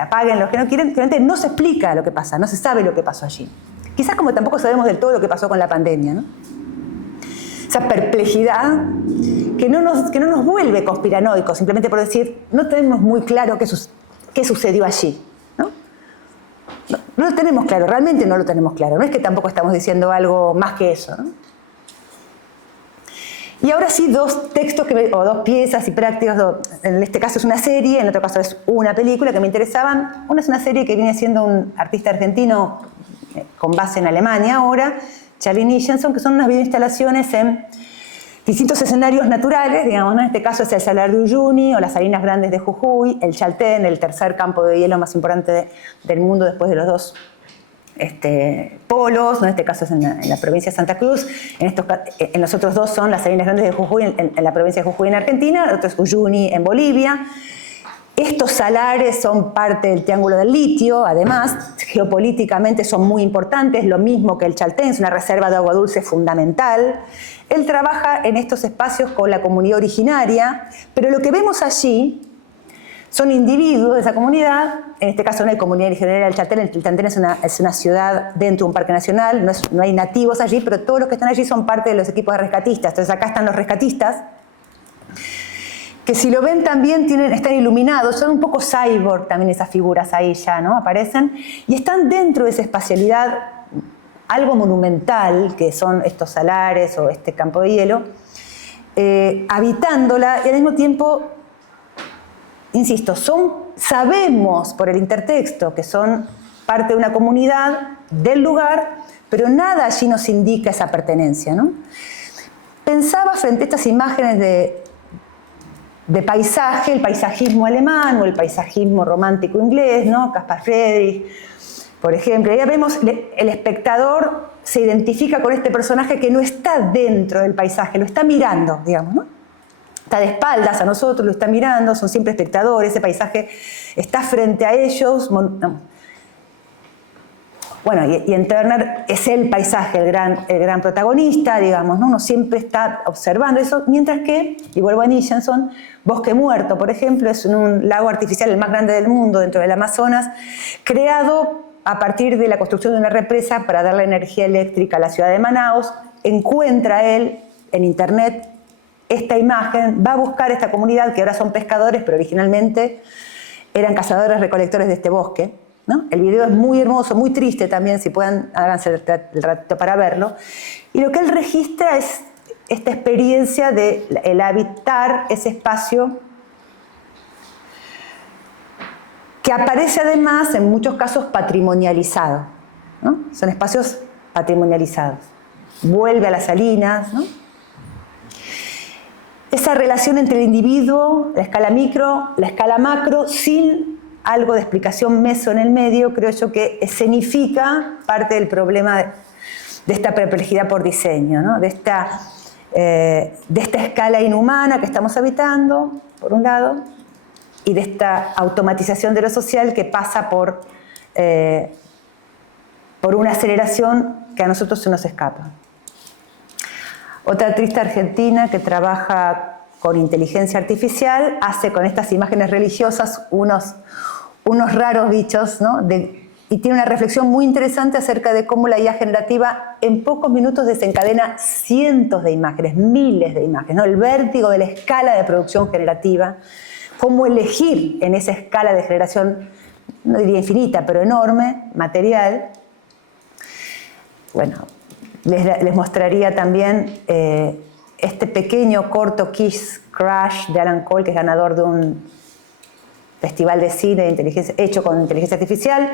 apaguen los que no quieren, realmente no se explica lo que pasa, no se sabe lo que pasó allí. Quizás como tampoco sabemos del todo lo que pasó con la pandemia, ¿no? Esa perplejidad que no nos vuelve conspiranoicos, simplemente por decir, no tenemos muy claro qué sucedió allí, ¿no? No lo tenemos claro, realmente no lo tenemos claro, no es que tampoco estamos diciendo algo más que eso, ¿no? Y ahora sí, 2 textos o 2 piezas y prácticas, en este caso es una serie, en otro caso es una película que me interesaban. Una es una serie que viene siendo un artista argentino con base en Alemania ahora, Charlie Nicholson, que son unas videoinstalaciones en distintos escenarios naturales, digamos, ¿no? En este caso es el Salar de Uyuni o las Salinas Grandes de Jujuy, el Chaltén, el tercer campo de hielo más importante del mundo después de los 2 polos, ¿no? En este caso es en la provincia de Santa Cruz, en los otros 2 son las Salinas Grandes de Jujuy en la provincia de Jujuy en Argentina, el otro es Uyuni en Bolivia. Estos salares son parte del Triángulo del Litio, además, geopolíticamente son muy importantes, lo mismo que el Chaltén, es una reserva de agua dulce fundamental. Él trabaja en estos espacios con la comunidad originaria, pero lo que vemos allí son individuos de esa comunidad, en este caso no hay comunidad originaria del Chaltén, el Chaltén es una ciudad dentro de un parque nacional, no hay nativos allí, pero todos los que están allí son parte de los equipos de rescatistas. Entonces acá están los rescatistas, que si lo ven también están iluminados, son un poco cyborg también esas figuras ahí ya, ¿no? Aparecen, y están dentro de esa espacialidad algo monumental, que son estos salares o este campo de hielo, habitándola, y al mismo tiempo, insisto, sabemos por el intertexto que son parte de una comunidad del lugar, pero nada allí nos indica esa pertenencia, ¿no? Pensaba frente a estas imágenes de paisaje, el paisajismo alemán o el paisajismo romántico inglés, ¿no? Caspar Friedrich, por ejemplo. Ya vemos, el espectador se identifica con este personaje que no está dentro del paisaje, lo está mirando, digamos, ¿no? Está de espaldas a nosotros, lo está mirando, son siempre espectadores, ese paisaje está frente a ellos. Bueno, y en Turner es el paisaje el gran protagonista, digamos, ¿no? Uno siempre está observando eso, mientras que, y vuelvo a Nicholson, Bosque Muerto, por ejemplo, es un lago artificial el más grande del mundo dentro del Amazonas, creado a partir de la construcción de una represa para darle energía eléctrica a la ciudad de Manaus. Encuentra él en internet esta imagen, va a buscar esta comunidad que ahora son pescadores, pero originalmente eran cazadores recolectores de este bosque, ¿no? El video es muy hermoso, muy triste también, si pueden, háganse el ratito para verlo. Y lo que él registra es esta experiencia de el habitar ese espacio que aparece además en muchos casos patrimonializado, ¿no? Son espacios patrimonializados. Vuelve a las salinas, ¿no? Esa relación entre el individuo, la escala micro, la escala macro, sin algo de explicación meso en el medio, creo yo que escenifica parte del problema de esta perplejidad por diseño, ¿no? de esta escala inhumana que estamos habitando, por un lado, y de esta automatización de lo social que pasa por una aceleración que a nosotros se nos escapa. Otra artista argentina que trabaja con inteligencia artificial hace con estas imágenes religiosas unos raros bichos, ¿no? Y tiene una reflexión muy interesante acerca de cómo la IA generativa en pocos minutos desencadena cientos de imágenes, miles de imágenes, ¿no? El vértigo de la escala de producción generativa, cómo elegir en esa escala de generación, no diría infinita, pero enorme, material. Bueno, les mostraría también este pequeño corto Kiss Crash de Alan Cole, que es ganador de un festival de cine hecho con inteligencia artificial.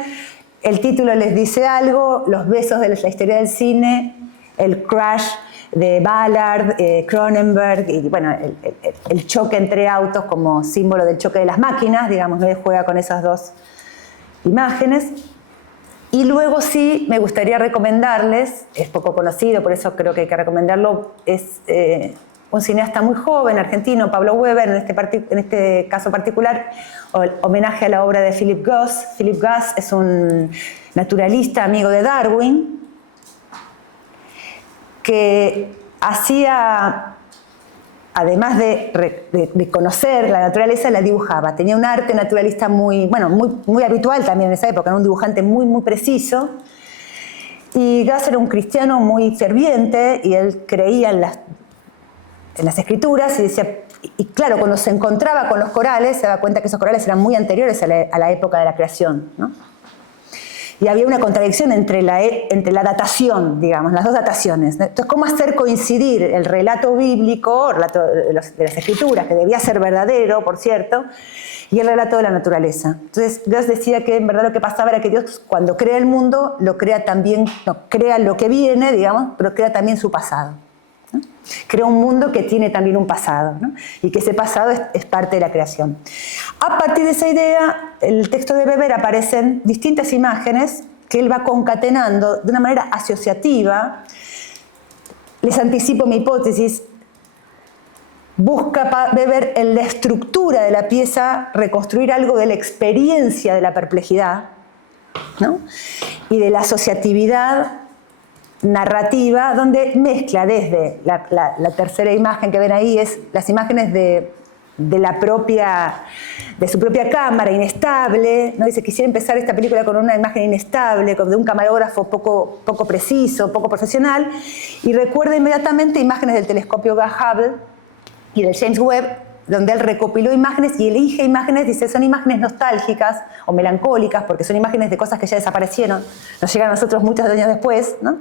El título les dice algo, los besos de la historia del cine, el crash de Ballard, Cronenberg, y bueno, el choque entre autos como símbolo del choque de las máquinas, digamos, él juega con esas dos imágenes. Y luego sí, me gustaría recomendarles, es poco conocido, por eso creo que hay que recomendarlo, es un cineasta muy joven, argentino, Pablo Weber, en este caso particular, homenaje a la obra de Philip Goss. Philip Goss es un naturalista amigo de Darwin, que hacía, además de conocer la naturaleza, la dibujaba. Tenía un arte naturalista muy habitual también en esa época, era un dibujante muy, muy preciso. Y Goss era un cristiano muy ferviente y él creía en las escrituras y decía, y claro, cuando se encontraba con los corales, se daba cuenta que esos corales eran muy anteriores a la época de la creación, ¿no? Y había una contradicción entre la datación, digamos, las dos dataciones. Entonces, ¿cómo hacer coincidir el relato bíblico, el relato de las escrituras, que debía ser verdadero, por cierto, y el relato de la naturaleza? Entonces, Dios decía que en verdad lo que pasaba era que Dios, cuando crea el mundo, lo crea también, crea lo que viene, digamos, pero crea también su pasado, ¿no? Crea un mundo que tiene también un pasado, ¿no? Y que ese pasado es parte de la creación. A partir de esa idea, en el texto de Weber aparecen distintas imágenes que él va concatenando de una manera asociativa. Les anticipo mi hipótesis. Busca Weber en la estructura de la pieza reconstruir algo de la experiencia de la perplejidad, ¿no? Y de la asociatividad narrativa, donde mezcla desde la tercera imagen que ven ahí, es las imágenes de su propia cámara inestable, ¿no? Dice, quisiera empezar esta película con una imagen inestable, de un camarógrafo poco preciso, poco profesional, y recuerda inmediatamente imágenes del telescopio Hubble y del James Webb, donde él recopiló imágenes y elige imágenes, dice, son imágenes nostálgicas o melancólicas, porque son imágenes de cosas que ya desaparecieron, nos llegan a nosotros muchos años después, ¿no?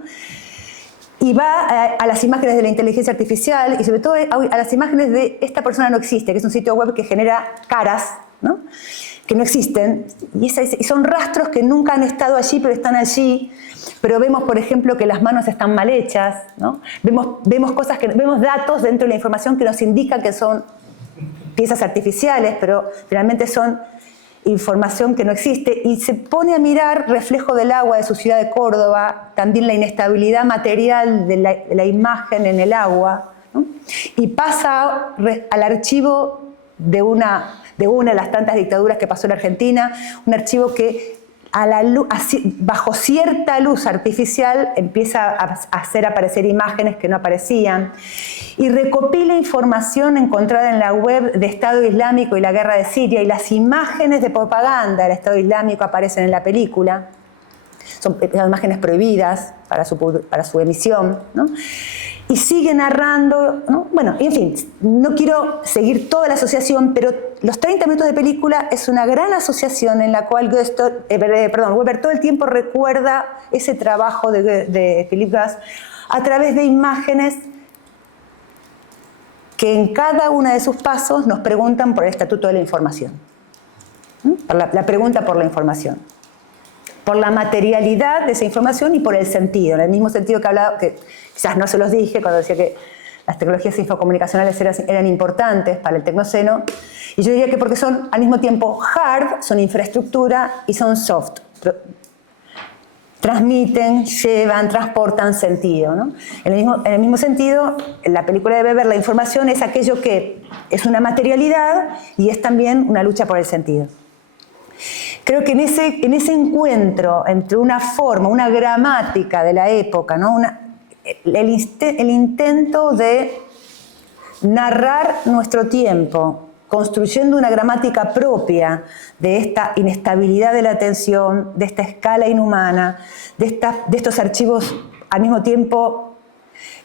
Y va a las imágenes de la inteligencia artificial y sobre todo a las imágenes de esta persona no existe, que es un sitio web que genera caras, ¿no? Que no existen, y son rastros que nunca han estado allí, pero están allí. Pero vemos, por ejemplo, que las manos están mal hechas, ¿no? Vemos datos dentro de la información que nos indican que son piezas artificiales, pero realmente son información que no existe, y se pone a mirar Reflejo del agua de su ciudad de Córdoba, también la inestabilidad material de la imagen en el agua, ¿no? Y pasa al archivo de una de las tantas dictaduras que pasó en Argentina, un archivo que bajo cierta luz artificial empieza a hacer aparecer imágenes que no aparecían, y recopila información encontrada en la web de Estado Islámico y la guerra de Siria, y las imágenes de propaganda del Estado Islámico aparecen en la película. Son imágenes prohibidas para su emisión, ¿no? Y sigue narrando, ¿no? Bueno, en fin, no quiero seguir toda la asociación, pero los 30 minutos de película es una gran asociación en la cual Weber todo el tiempo recuerda ese trabajo de Philip Glass a través de imágenes que en cada uno de sus pasos nos preguntan por el estatuto de la información. La pregunta por la información. Por la materialidad de esa información y por el sentido, en el mismo sentido que hablaba, que quizás no se los dije cuando decía que las tecnologías infocomunicacionales eran importantes para el Tecnoceno, y yo diría que porque son al mismo tiempo hard, son infraestructura, y son soft. Transmiten, llevan, transportan sentido, ¿no? En el mismo sentido, en la película de Weber, la información es aquello que es una materialidad y es también una lucha por el sentido. Creo que en ese encuentro entre una forma, una gramática de la época, ¿no? El intento de narrar nuestro tiempo, construyendo una gramática propia de esta inestabilidad de la atención, de esta escala inhumana, de estos archivos al mismo tiempo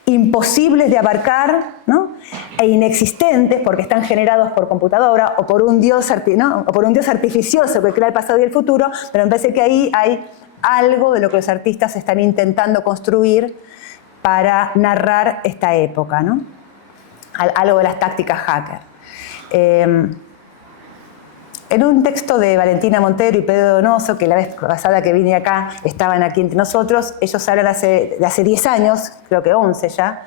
imposibles de abarcar, ¿no? E inexistentes porque están generados por computadora o por un dios, ¿no? O por un dios artificioso que crea el pasado y el futuro, pero me parece que ahí hay algo de lo que los artistas están intentando construir para narrar esta época, ¿no? Algo de las tácticas hacker. En un texto de Valentina Montero y Pedro Donoso, que la vez pasada que vine acá estaban aquí entre nosotros, ellos hablan de hace 10 años, creo que 11 ya,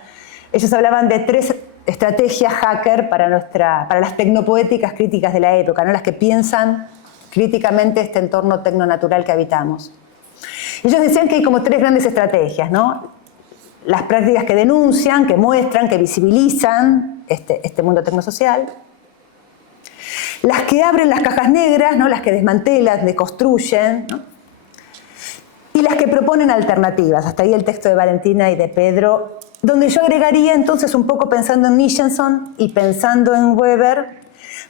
ellos hablaban de 3 estrategias hacker para las tecnopoéticas críticas de la época, ¿no? Las que piensan críticamente este entorno tecnonatural que habitamos. Ellos decían que hay como 3 grandes estrategias, ¿no? Las prácticas que denuncian, que muestran, que visibilizan este mundo tecnosocial. Las que abren las cajas negras, ¿no? Las que desmantelan, deconstruyen, ¿no? Y las que proponen alternativas. Hasta ahí el texto de Valentina y de Pedro, donde yo agregaría entonces, un poco pensando en Nicholson y pensando en Weber,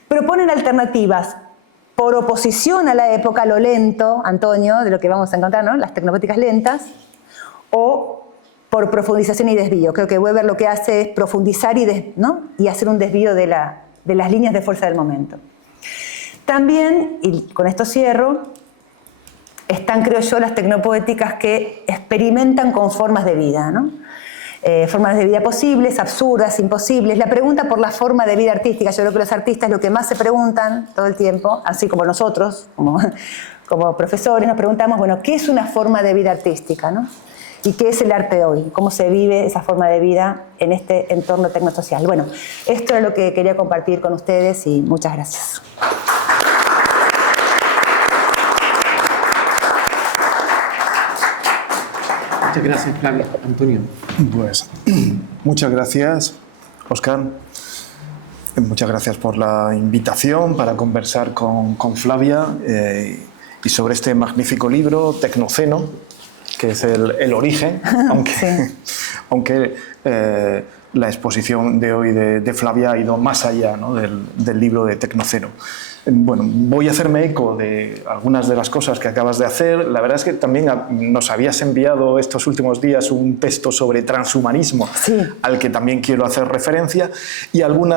proponen alternativas por oposición a la época, lo lento, Antonio, de lo que vamos a encontrar, ¿no? Las tecnopéticas lentas, o por profundización y desvío. Creo que Weber lo que hace es profundizar y hacer un desvío de las líneas de fuerza del momento. También, y con esto cierro, están, creo yo, las tecnopoéticas que experimentan con formas de vida, ¿no? Formas de vida posibles, absurdas, imposibles. La pregunta por la forma de vida artística, yo creo que los artistas lo que más se preguntan todo el tiempo, así como nosotros, como profesores, nos preguntamos, bueno, ¿qué es una forma de vida artística, ¿no? ¿Y qué es el arte hoy? ¿Cómo se vive esa forma de vida en este entorno tecnosocial? Bueno, esto es lo que quería compartir con ustedes y muchas gracias. Muchas gracias, Flavia. Antonio. Pues, muchas gracias, Óscar. Muchas gracias por la invitación para conversar con Flavia y sobre este magnífico libro, Tecnoceno, que es el origen, aunque la exposición de hoy de Flavia ha ido más allá, ¿no? del libro de Tecnoceno. Bueno, voy a hacerme eco de algunas de las cosas que acabas de hacer. La verdad es que también nos habías enviado estos últimos días un texto sobre transhumanismo, sí, al que también quiero hacer referencia, y algún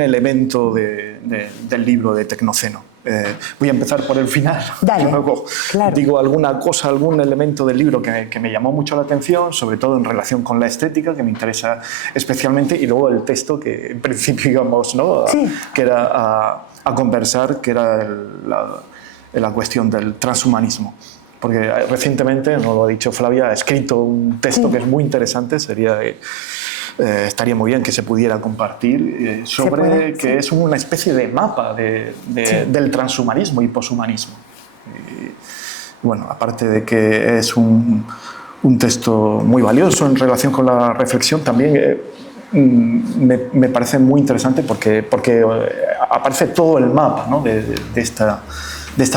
elemento del libro de Tecnoceno. Voy a empezar por el final. Dale, luego claro. Digo alguna cosa, algún elemento del libro que me llamó mucho la atención, sobre todo en relación con la estética, que me interesa especialmente, y luego el texto que en principio íbamos, ¿no? Sí. Que era a conversar, que era la cuestión del transhumanismo. Porque recientemente, no lo ha dicho Flavia, ha escrito un texto, sí, que es muy interesante, sería estaría muy bien que se pudiera compartir, sobre que es una especie de mapa del transhumanismo y poshumanismo. Bueno, aparte de que es un texto muy valioso en relación con la reflexión, también me parece muy interesante porque aparece todo el mapa, ¿no?, de esta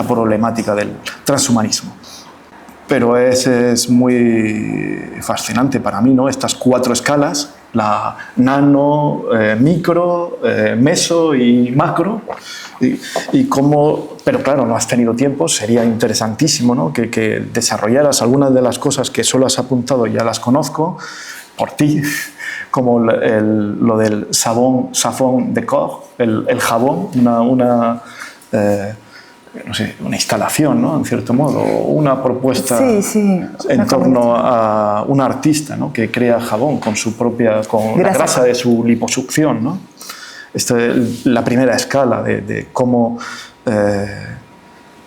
problemática del transhumanismo. Pero es muy fascinante para mí, ¿no?, estas 4 escalas, la nano, micro, meso y macro, y cómo, pero claro, no has tenido tiempo, sería interesantísimo, ¿no?, que desarrollaras algunas de las cosas que solo has apuntado, ya las conozco por ti, como lo del savon de corps, el jabón, una instalación, ¿no?, en cierto modo, una propuesta en torno a un artista, ¿no?, que crea jabón con la grasa de su liposucción, ¿no? Esta es la primera escala de cómo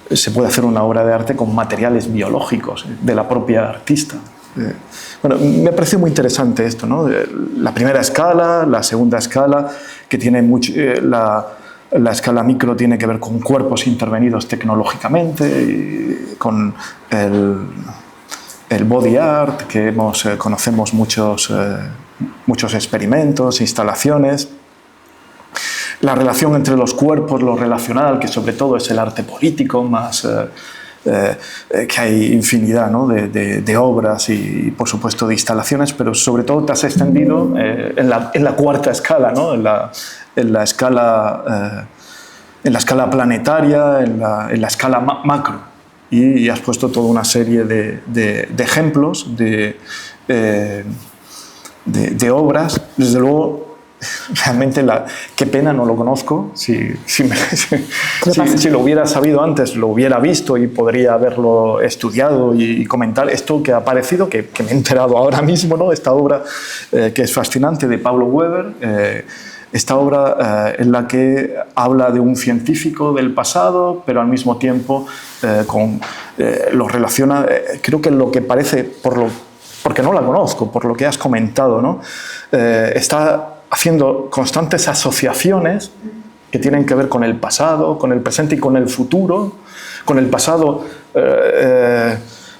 se puede hacer una obra de arte con materiales biológicos de la propia artista. Bueno, me parece muy interesante esto, ¿no? La primera escala, la segunda escala, que tiene mucho... La escala micro tiene que ver con cuerpos intervenidos tecnológicamente, y con el body art, que conocemos muchos experimentos, instalaciones. La relación entre los cuerpos, lo relacional, que sobre todo es el arte político, más que hay infinidad, ¿no?, de obras y, por supuesto, de instalaciones, pero sobre todo te has extendido en la cuarta escala, ¿no?, en la escala planetaria, en la escala macro, y has puesto toda una serie de ejemplos de obras. Desde luego, realmente, qué pena, no lo conozco. Si lo hubiera sabido antes, lo hubiera visto y podría haberlo estudiado y comentar esto que ha aparecido, que me he enterado ahora mismo, ¿no?, esta obra que es fascinante, de Pablo Weber, esta obra en la que habla de un científico del pasado, pero al mismo tiempo lo relaciona, creo que lo que parece, porque no la conozco, por lo que has comentado, ¿no?, está haciendo constantes asociaciones que tienen que ver con el pasado, con el presente y con el futuro, con el pasado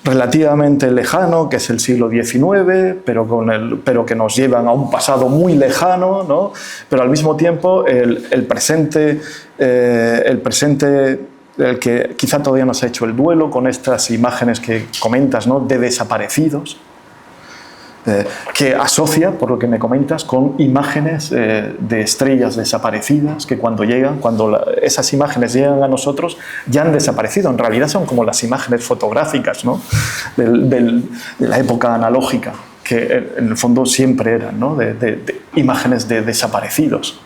relativamente lejano, que es el siglo XIX, pero que nos llevan a un pasado muy lejano, ¿no?, pero al mismo tiempo el presente, el que quizá todavía no se ha hecho el duelo con estas imágenes que comentas, ¿no?, de desaparecidos, que asocia, por lo que me comentas, con imágenes de estrellas desaparecidas, que cuando esas imágenes llegan a nosotros ya han desaparecido. En realidad son como las imágenes fotográficas, ¿no?, de la época analógica, que en el fondo siempre eran, ¿no?, de imágenes de desaparecidos.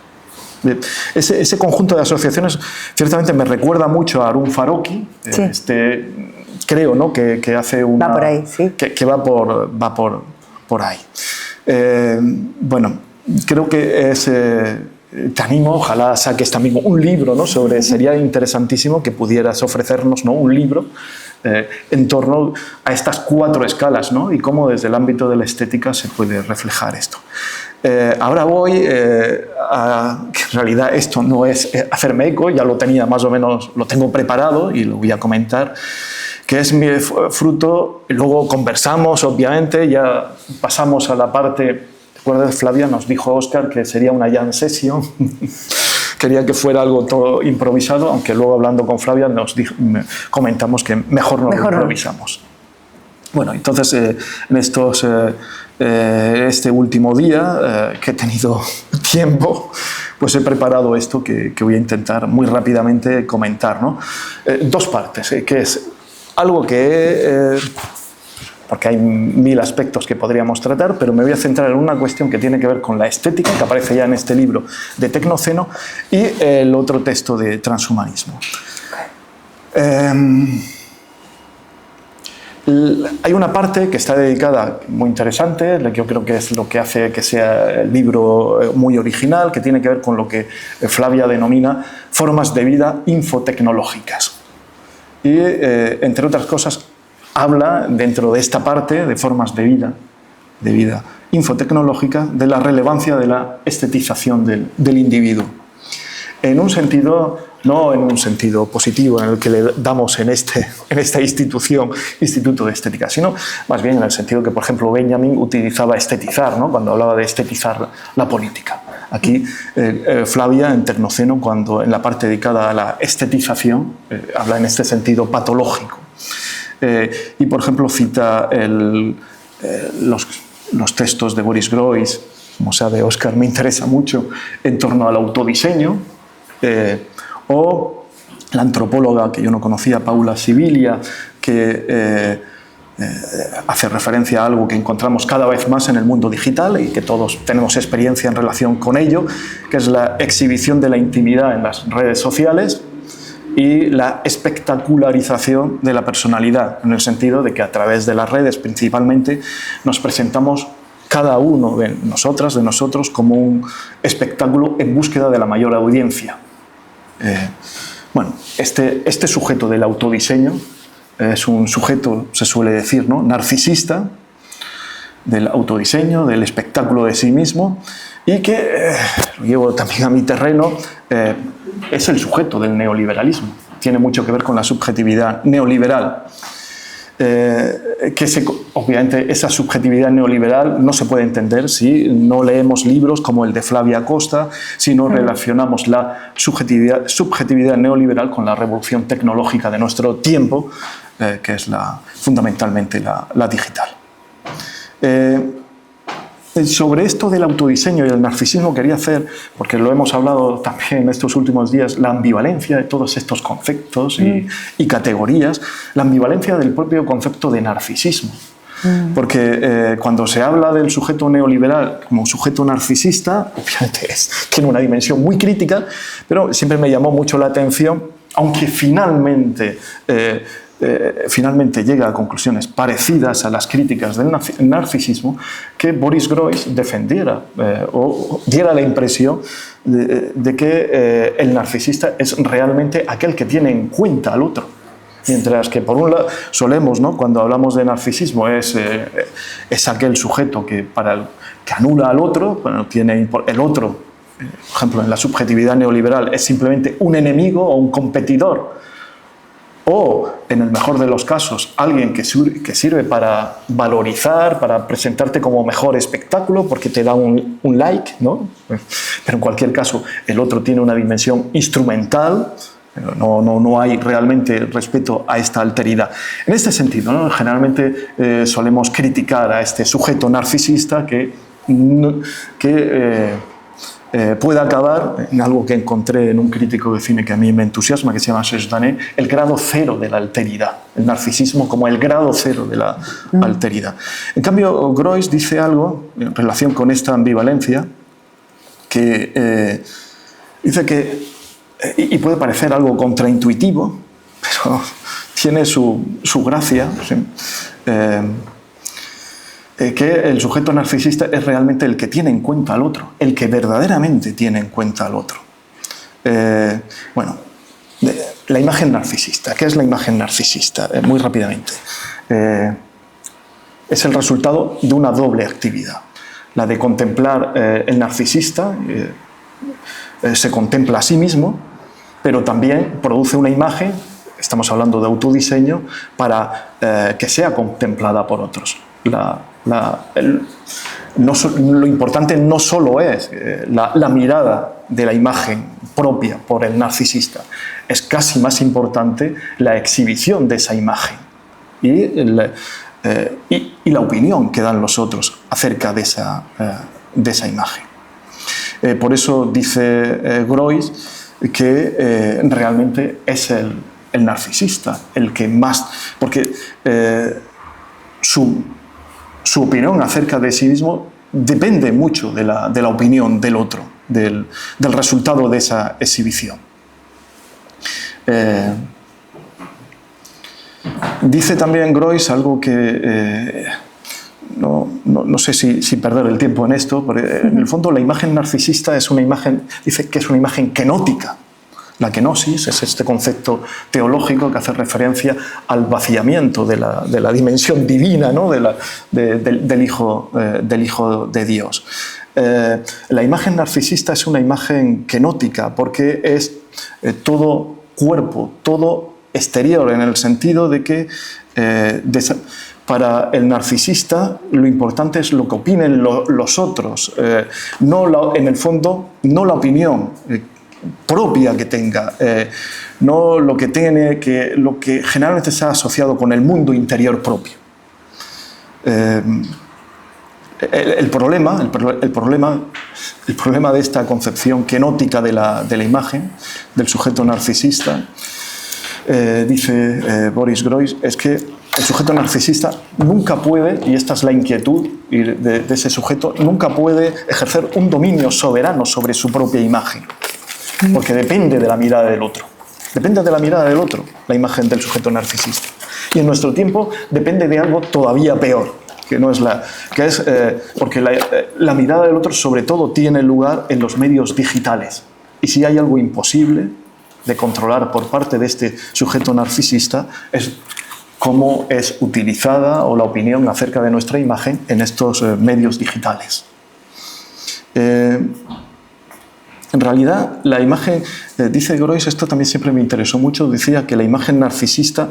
Ese conjunto de asociaciones ciertamente me recuerda mucho a Harun Farocki, creo, ¿no?, que hace una... Va por ahí, sí. Que va por ahí. Bueno, creo que te animo, ojalá saques también un libro, ¿no?, sería interesantísimo que pudieras ofrecernos, ¿no?, un libro en torno a estas 4 escalas, ¿no?, y cómo desde el ámbito de la estética se puede reflejar esto. Ahora voy que en realidad esto no es hacerme eco, ya lo tenía más o menos, lo tengo preparado y lo voy a comentar, que es mi fruto. Luego conversamos, obviamente, ya pasamos a la parte. ¿Te acuerdas, Flavia? Nos dijo Óscar que sería una jam session. Quería que fuera algo todo improvisado, aunque luego, hablando con Flavia, comentamos que mejor no lo improvisamos. Bueno, entonces, en este último día que he tenido tiempo, pues he preparado esto que voy a intentar muy rápidamente comentar, ¿no? 2 partes, que es algo que, porque hay 1000 aspectos que podríamos tratar, pero me voy a centrar en una cuestión que tiene que ver con la estética, que aparece ya en este libro de Tecnoceno, y el otro texto de transhumanismo. Hay una parte que está dedicada, muy interesante, que yo creo que es lo que hace que sea el libro muy original, que tiene que ver con lo que Flavia denomina formas de vida infotecnológicas. Y, entre otras cosas, habla dentro de esta parte de formas de vida de vida infotecnológica, de la relevancia de la estetización del individuo. En un sentido, no en un sentido positivo en el que le damos en esta institución, Instituto de Estética, sino más bien en el sentido que, por ejemplo, Benjamin utilizaba estetizar, ¿no?, cuando hablaba de estetizar la política. Aquí Flavia, en Tecnoceno, cuando en la parte dedicada a la estetización, habla en este sentido patológico. Y, por ejemplo, cita los textos de Boris Groys, como sabe Óscar, me interesa mucho, en torno al autodiseño, o la antropóloga que yo no conocía, Paula Sibilia, que hace referencia a algo que encontramos cada vez más en el mundo digital y que todos tenemos experiencia en relación con ello, que es la exhibición de la intimidad en las redes sociales y la espectacularización de la personalidad, en el sentido de que a través de las redes principalmente nos presentamos cada uno de nosotras, de nosotros, como un espectáculo en búsqueda de la mayor audiencia. Bueno, este sujeto del autodiseño es un sujeto, se suele decir, ¿no?, narcisista, del autodiseño, del espectáculo de sí mismo, y que, lo llevo también a mi terreno, es el sujeto del neoliberalismo. Tiene mucho que ver con la subjetividad neoliberal. Obviamente esa subjetividad neoliberal no se puede entender si no leemos libros como el de Flavia Costa, si no relacionamos la subjetividad neoliberal con la revolución tecnológica de nuestro tiempo, que es fundamentalmente la digital. Sobre esto del autodiseño y el narcisismo quería hacer, porque lo hemos hablado también en estos últimos días, la ambivalencia de todos estos conceptos y categorías, la ambivalencia del propio concepto de narcisismo. Porque cuando se habla del sujeto neoliberal como sujeto narcisista, obviamente tiene una dimensión muy crítica, pero siempre me llamó mucho la atención, aunque finalmente llega a conclusiones parecidas a las críticas del narcisismo, que Boris Groys defendiera o diera la impresión de que el narcisista es realmente aquel que tiene en cuenta al otro. Mientras que, por un lado, solemos, ¿no?, cuando hablamos de narcisismo, es aquel sujeto que anula al otro, bueno, tiene el otro, por ejemplo, en la subjetividad neoliberal, es simplemente un enemigo o un competidor. O, en el mejor de los casos, alguien que sirve para valorizar, para presentarte como mejor espectáculo, porque te da un like, ¿no? Pero en cualquier caso, el otro tiene una dimensión instrumental, no hay realmente respeto a esta alteridad. En este sentido, ¿no?, generalmente solemos criticar a este sujeto narcisista que puede acabar en algo que encontré en un crítico de cine que a mí me entusiasma, que se llama Serge Danet, el grado cero de la alteridad, el narcisismo como el grado cero de la alteridad. En cambio, Groys dice algo en relación con esta ambivalencia que dice que, y puede parecer algo contraintuitivo, pero tiene su gracia, que el sujeto narcisista es realmente el que tiene en cuenta al otro, el que verdaderamente tiene en cuenta al otro. Bueno, la imagen narcisista. ¿Qué es la imagen narcisista? Muy rápidamente. Es el resultado de una doble actividad. La de contemplar el narcisista, se contempla a sí mismo, pero también produce una imagen, estamos hablando de autodiseño, para que sea contemplada por otros. Lo importante no solo es la mirada de la imagen propia por el narcisista, es casi más importante la exhibición de esa imagen y la opinión que dan los otros acerca de esa imagen. Por eso dice Groys que realmente es el narcisista el que más... porque su opinión acerca de sí mismo depende mucho de la opinión del otro, del resultado de esa exhibición. Dice también Groys algo que no sé si perder el tiempo en esto, pero en el fondo la imagen narcisista es una imagen, dice que es una imagen kenótica. La kenosis es este concepto teológico que hace referencia al vaciamiento de la dimensión divina, ¿no? del Hijo de Dios. La imagen narcisista es una imagen kenótica porque es todo cuerpo, todo exterior, en el sentido de que para el narcisista lo importante es lo que opinen los otros, en el fondo no la opinión propia que tenga, no lo que generalmente se ha asociado con el mundo interior propio. El problema de esta concepción kenótica de la imagen del sujeto narcisista, dice Boris Groys, es que el sujeto narcisista nunca puede, y esta es la inquietud de ese sujeto, nunca puede ejercer un dominio soberano sobre su propia imagen, porque depende de la mirada del otro. Depende de la mirada del otro, la imagen del sujeto narcisista. Y en nuestro tiempo depende de algo todavía peor, porque la mirada del otro sobre todo tiene lugar en los medios digitales. Y si hay algo imposible de controlar por parte de este sujeto narcisista, es cómo es utilizada o la opinión acerca de nuestra imagen en estos medios digitales. En realidad, la imagen, dice Groys, esto también siempre me interesó mucho, decía que la imagen narcisista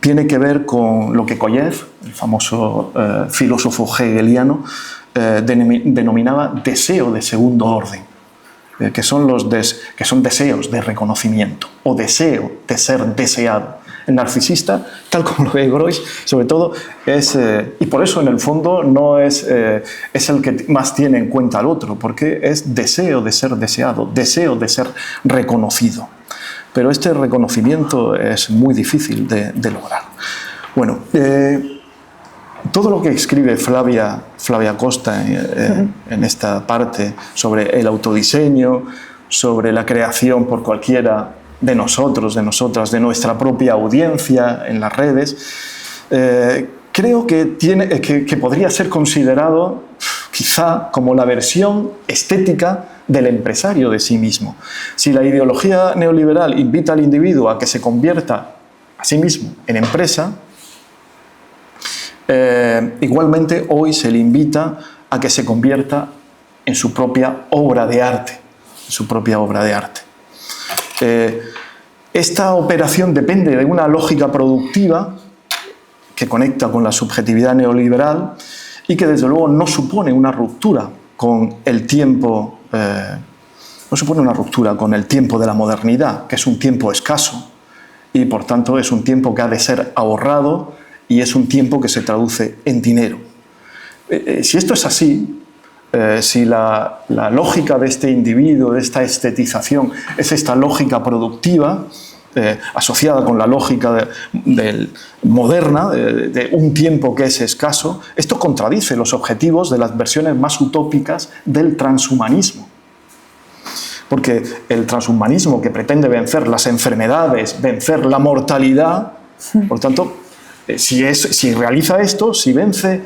tiene que ver con lo que Kojev, el famoso filósofo hegeliano, denominaba deseo de segundo orden, que son deseos de reconocimiento o deseo de ser deseado. El narcisista, tal como lo ve Groys, sobre todo es, y por eso en el fondo no es el que más tiene en cuenta al otro, porque es deseo de ser deseado, deseo de ser reconocido. Pero este reconocimiento es muy difícil de lograr. Bueno, todo lo que escribe Flavia Costa en esta parte sobre el autodiseño, sobre la creación por cualquiera de nosotros, de nosotras, de nuestra propia audiencia en las redes, creo que podría ser considerado quizá como la versión estética del empresario de sí mismo. Si la ideología neoliberal invita al individuo a que se convierta a sí mismo en empresa, igualmente hoy se le invita a que se convierta en su propia obra de arte. Esta operación depende de una lógica productiva que conecta con la subjetividad neoliberal y que desde luego no supone una ruptura con el tiempo, de la modernidad, que es un tiempo escaso y por tanto es un tiempo que ha de ser ahorrado y es un tiempo que se traduce en dinero. Si esto es así, si la lógica de este individuo, de esta estetización, es esta lógica productiva, asociada con la lógica moderna, de un tiempo que es escaso, esto contradice los objetivos de las versiones más utópicas del transhumanismo. Porque el transhumanismo, que pretende vencer las enfermedades, vencer la mortalidad, por tanto, si realiza esto, si vence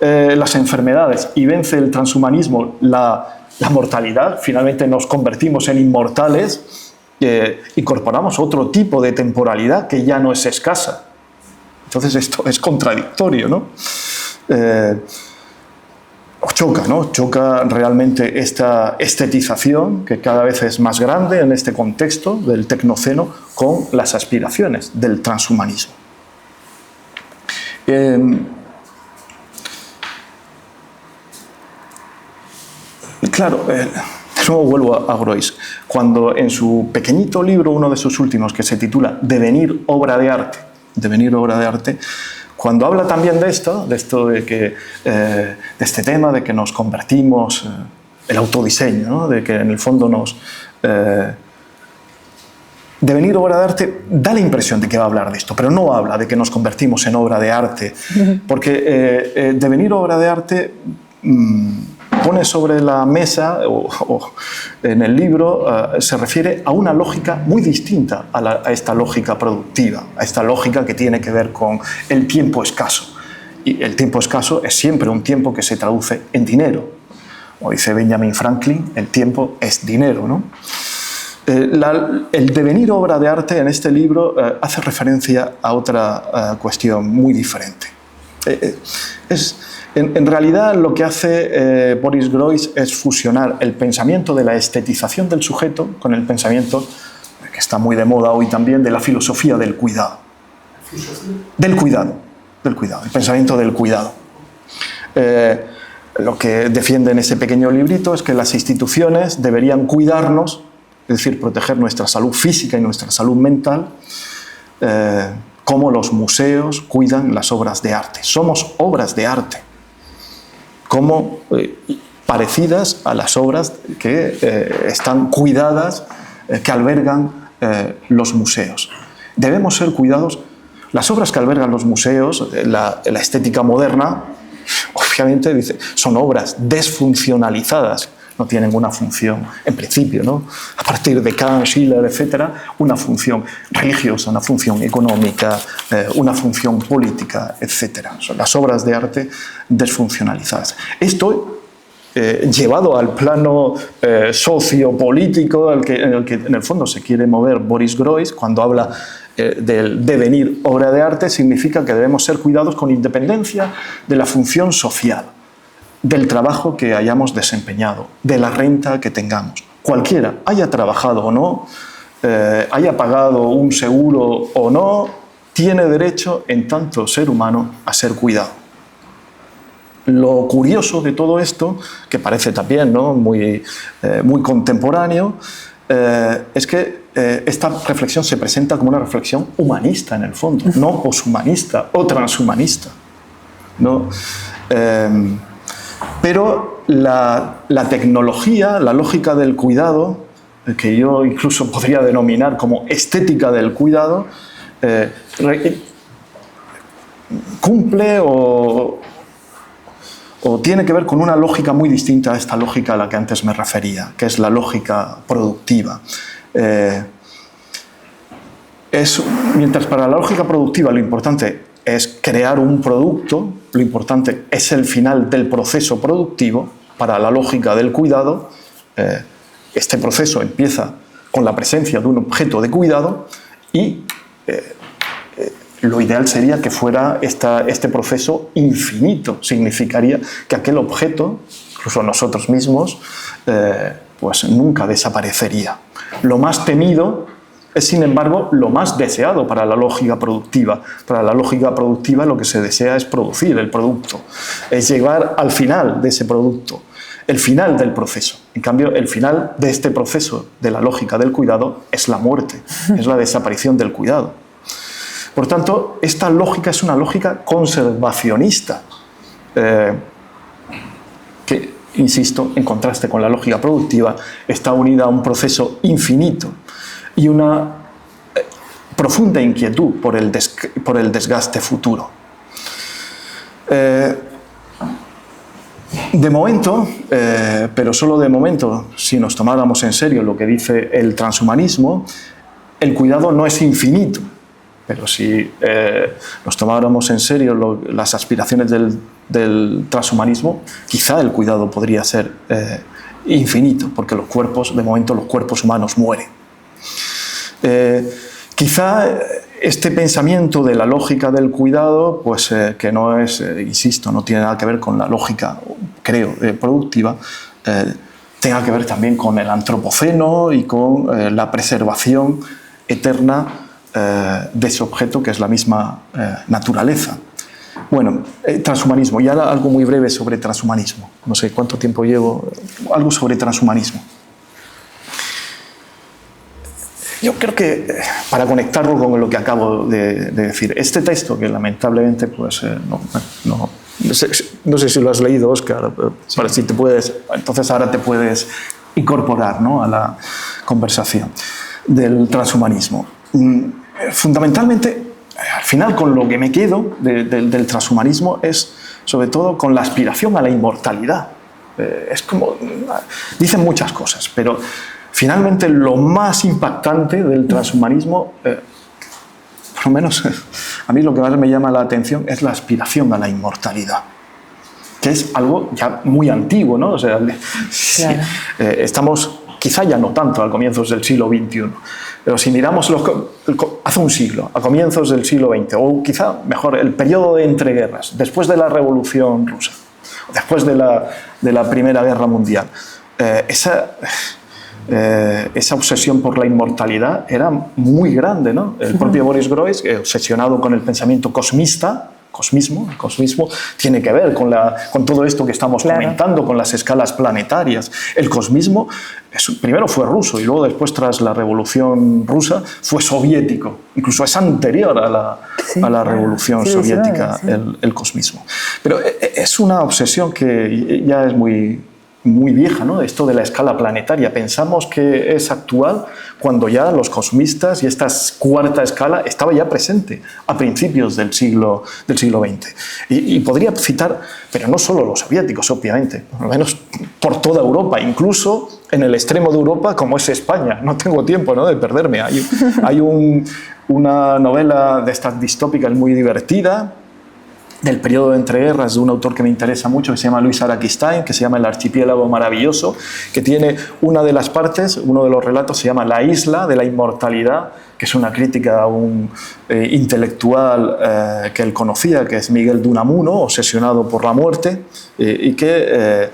las enfermedades y vence el transhumanismo la mortalidad, finalmente nos convertimos en inmortales, incorporamos otro tipo de temporalidad que ya no es escasa. Entonces esto es contradictorio, ¿no? Choca realmente esta estetización, que cada vez es más grande en este contexto del tecnoceno, con las aspiraciones del transhumanismo. Claro, de nuevo vuelvo a Groys. Cuando en su pequeñito libro, uno de sus últimos, que se titula Devenir obra de arte, cuando habla también de este tema de que nos convertimos, el autodiseño, ¿no? De que en el fondo devenir obra de arte, da la impresión de que va a hablar de esto, pero no habla de que nos convertimos en obra de arte, porque devenir obra de arte pone sobre la mesa, o en el libro, se refiere a una lógica muy distinta a esta lógica productiva, a esta lógica que tiene que ver con el tiempo escaso. Y el tiempo escaso es siempre un tiempo que se traduce en dinero. Como dice Benjamin Franklin, el tiempo es dinero, ¿no? El devenir obra de arte en este libro hace referencia a otra cuestión muy diferente. En realidad lo que hace Boris Groys es fusionar el pensamiento de la estetización del sujeto con el pensamiento, que está muy de moda hoy también, de la filosofía del cuidado. Del cuidado, el pensamiento del cuidado. Lo que defiende en ese pequeño librito es que las instituciones deberían cuidarnos, es decir, proteger nuestra salud física y nuestra salud mental, como los museos cuidan las obras de arte. Somos obras de arte, como parecidas a las obras que están cuidadas, que albergan los museos. Debemos ser cuidados. Las obras que albergan los museos, la estética moderna, obviamente dice, son obras desfuncionalizadas, no tienen una función, en principio, ¿no? A partir de Kant, Schiller, etcétera, una función religiosa, una función económica, una función política, etcétera. Son las obras de arte desfuncionalizadas. Esto, llevado al plano sociopolítico en el que en el fondo se quiere mover Boris Groys cuando habla del devenir obra de arte, significa que debemos ser cuidados con independencia de la función social, del trabajo que hayamos desempeñado, de la renta que tengamos. Cualquiera, haya trabajado o no, haya pagado un seguro o no, tiene derecho, en tanto ser humano, a ser cuidado. Lo curioso de todo esto, que parece también, ¿no?, muy contemporáneo, es que esta reflexión se presenta como una reflexión humanista en el fondo, no poshumanista o transhumanista, ¿no? Pero la tecnología, la lógica del cuidado, que yo incluso podría denominar como estética del cuidado, cumple o tiene que ver con una lógica muy distinta a esta lógica a la que antes me refería, que es la lógica productiva. Mientras para la lógica productiva lo importante es crear un producto, lo importante es el final del proceso productivo, para la lógica del cuidado, este proceso empieza con la presencia de un objeto de cuidado y lo ideal sería que fuera este proceso infinito. Significaría que aquel objeto, incluso nosotros mismos, pues nunca desaparecería. Lo más temido es, sin embargo, lo más deseado para la lógica productiva. Para la lógica productiva lo que se desea es producir el producto, es llegar al final de ese producto, el final del proceso. En cambio, el final de este proceso de la lógica del cuidado es la muerte, es la desaparición del cuidado. Por tanto, esta lógica es una lógica conservacionista, que, insisto, en contraste con la lógica productiva, está unida a un proceso infinito y una profunda inquietud por el desgaste futuro. De momento, pero solo de momento, si nos tomáramos en serio lo que dice el transhumanismo, el cuidado no es infinito. Pero si nos tomáramos en serio las aspiraciones del transhumanismo, quizá el cuidado podría ser infinito, porque de momento los cuerpos humanos mueren. Quizá este pensamiento de la lógica del cuidado, pues que no es, insisto, no tiene nada que ver con la lógica, creo, productiva, tenga que ver también con el antropoceno y con la preservación eterna de ese objeto que es la misma naturaleza. Bueno, transhumanismo, y ahora algo muy breve sobre transhumanismo. No sé cuánto tiempo llevo, algo sobre transhumanismo. Yo creo que, para conectarlo con lo que acabo de decir, este texto, que lamentablemente pues, no sé si lo has leído, Óscar, sí. Para si te puedes, entonces ahora te puedes incorporar, ¿no?, a la conversación del transhumanismo. Fundamentalmente, al final, con lo que me quedo del transhumanismo es, sobre todo, con la aspiración a la inmortalidad. Es como, dicen muchas cosas, pero finalmente lo más impactante del transhumanismo, por lo menos a mí lo que más me llama la atención, es la aspiración a la inmortalidad, que es algo ya muy antiguo, ¿no? O sea, claro. Estamos quizá ya no tanto a comienzos del siglo XXI, pero si miramos hace un siglo, a comienzos del siglo XX, o quizá mejor el periodo de entreguerras, después de la Revolución Rusa, después de la Primera Guerra Mundial, esa obsesión por la inmortalidad era muy grande, ¿no? El propio Boris Groys, obsesionado con el pensamiento cosmista, el cosmismo tiene que ver con todo esto que estamos comentando, con las escalas planetarias. El cosmismo primero fue ruso y luego después, tras la Revolución Rusa, fue soviético. Incluso es anterior a la Revolución soviética, el cosmismo. Pero es una obsesión que ya es muy vieja, ¿no? Esto de la escala planetaria. Pensamos que es actual cuando ya los cosmistas y esta cuarta escala estaba ya presente a principios del siglo XX. Y podría citar, pero no solo los soviéticos, obviamente, por lo menos por toda Europa, incluso en el extremo de Europa como es España. No tengo tiempo, ¿no?, de perderme. Hay una novela de estas distópicas muy divertida, del periodo de entreguerras, de un autor que me interesa mucho, que se llama Luis Araquistain, que se llama El archipiélago maravilloso, que tiene una de las partes, uno de los relatos se llama La isla de la inmortalidad, que es una crítica a un intelectual que él conocía, que es Miguel de Unamuno, obsesionado por la muerte, y que,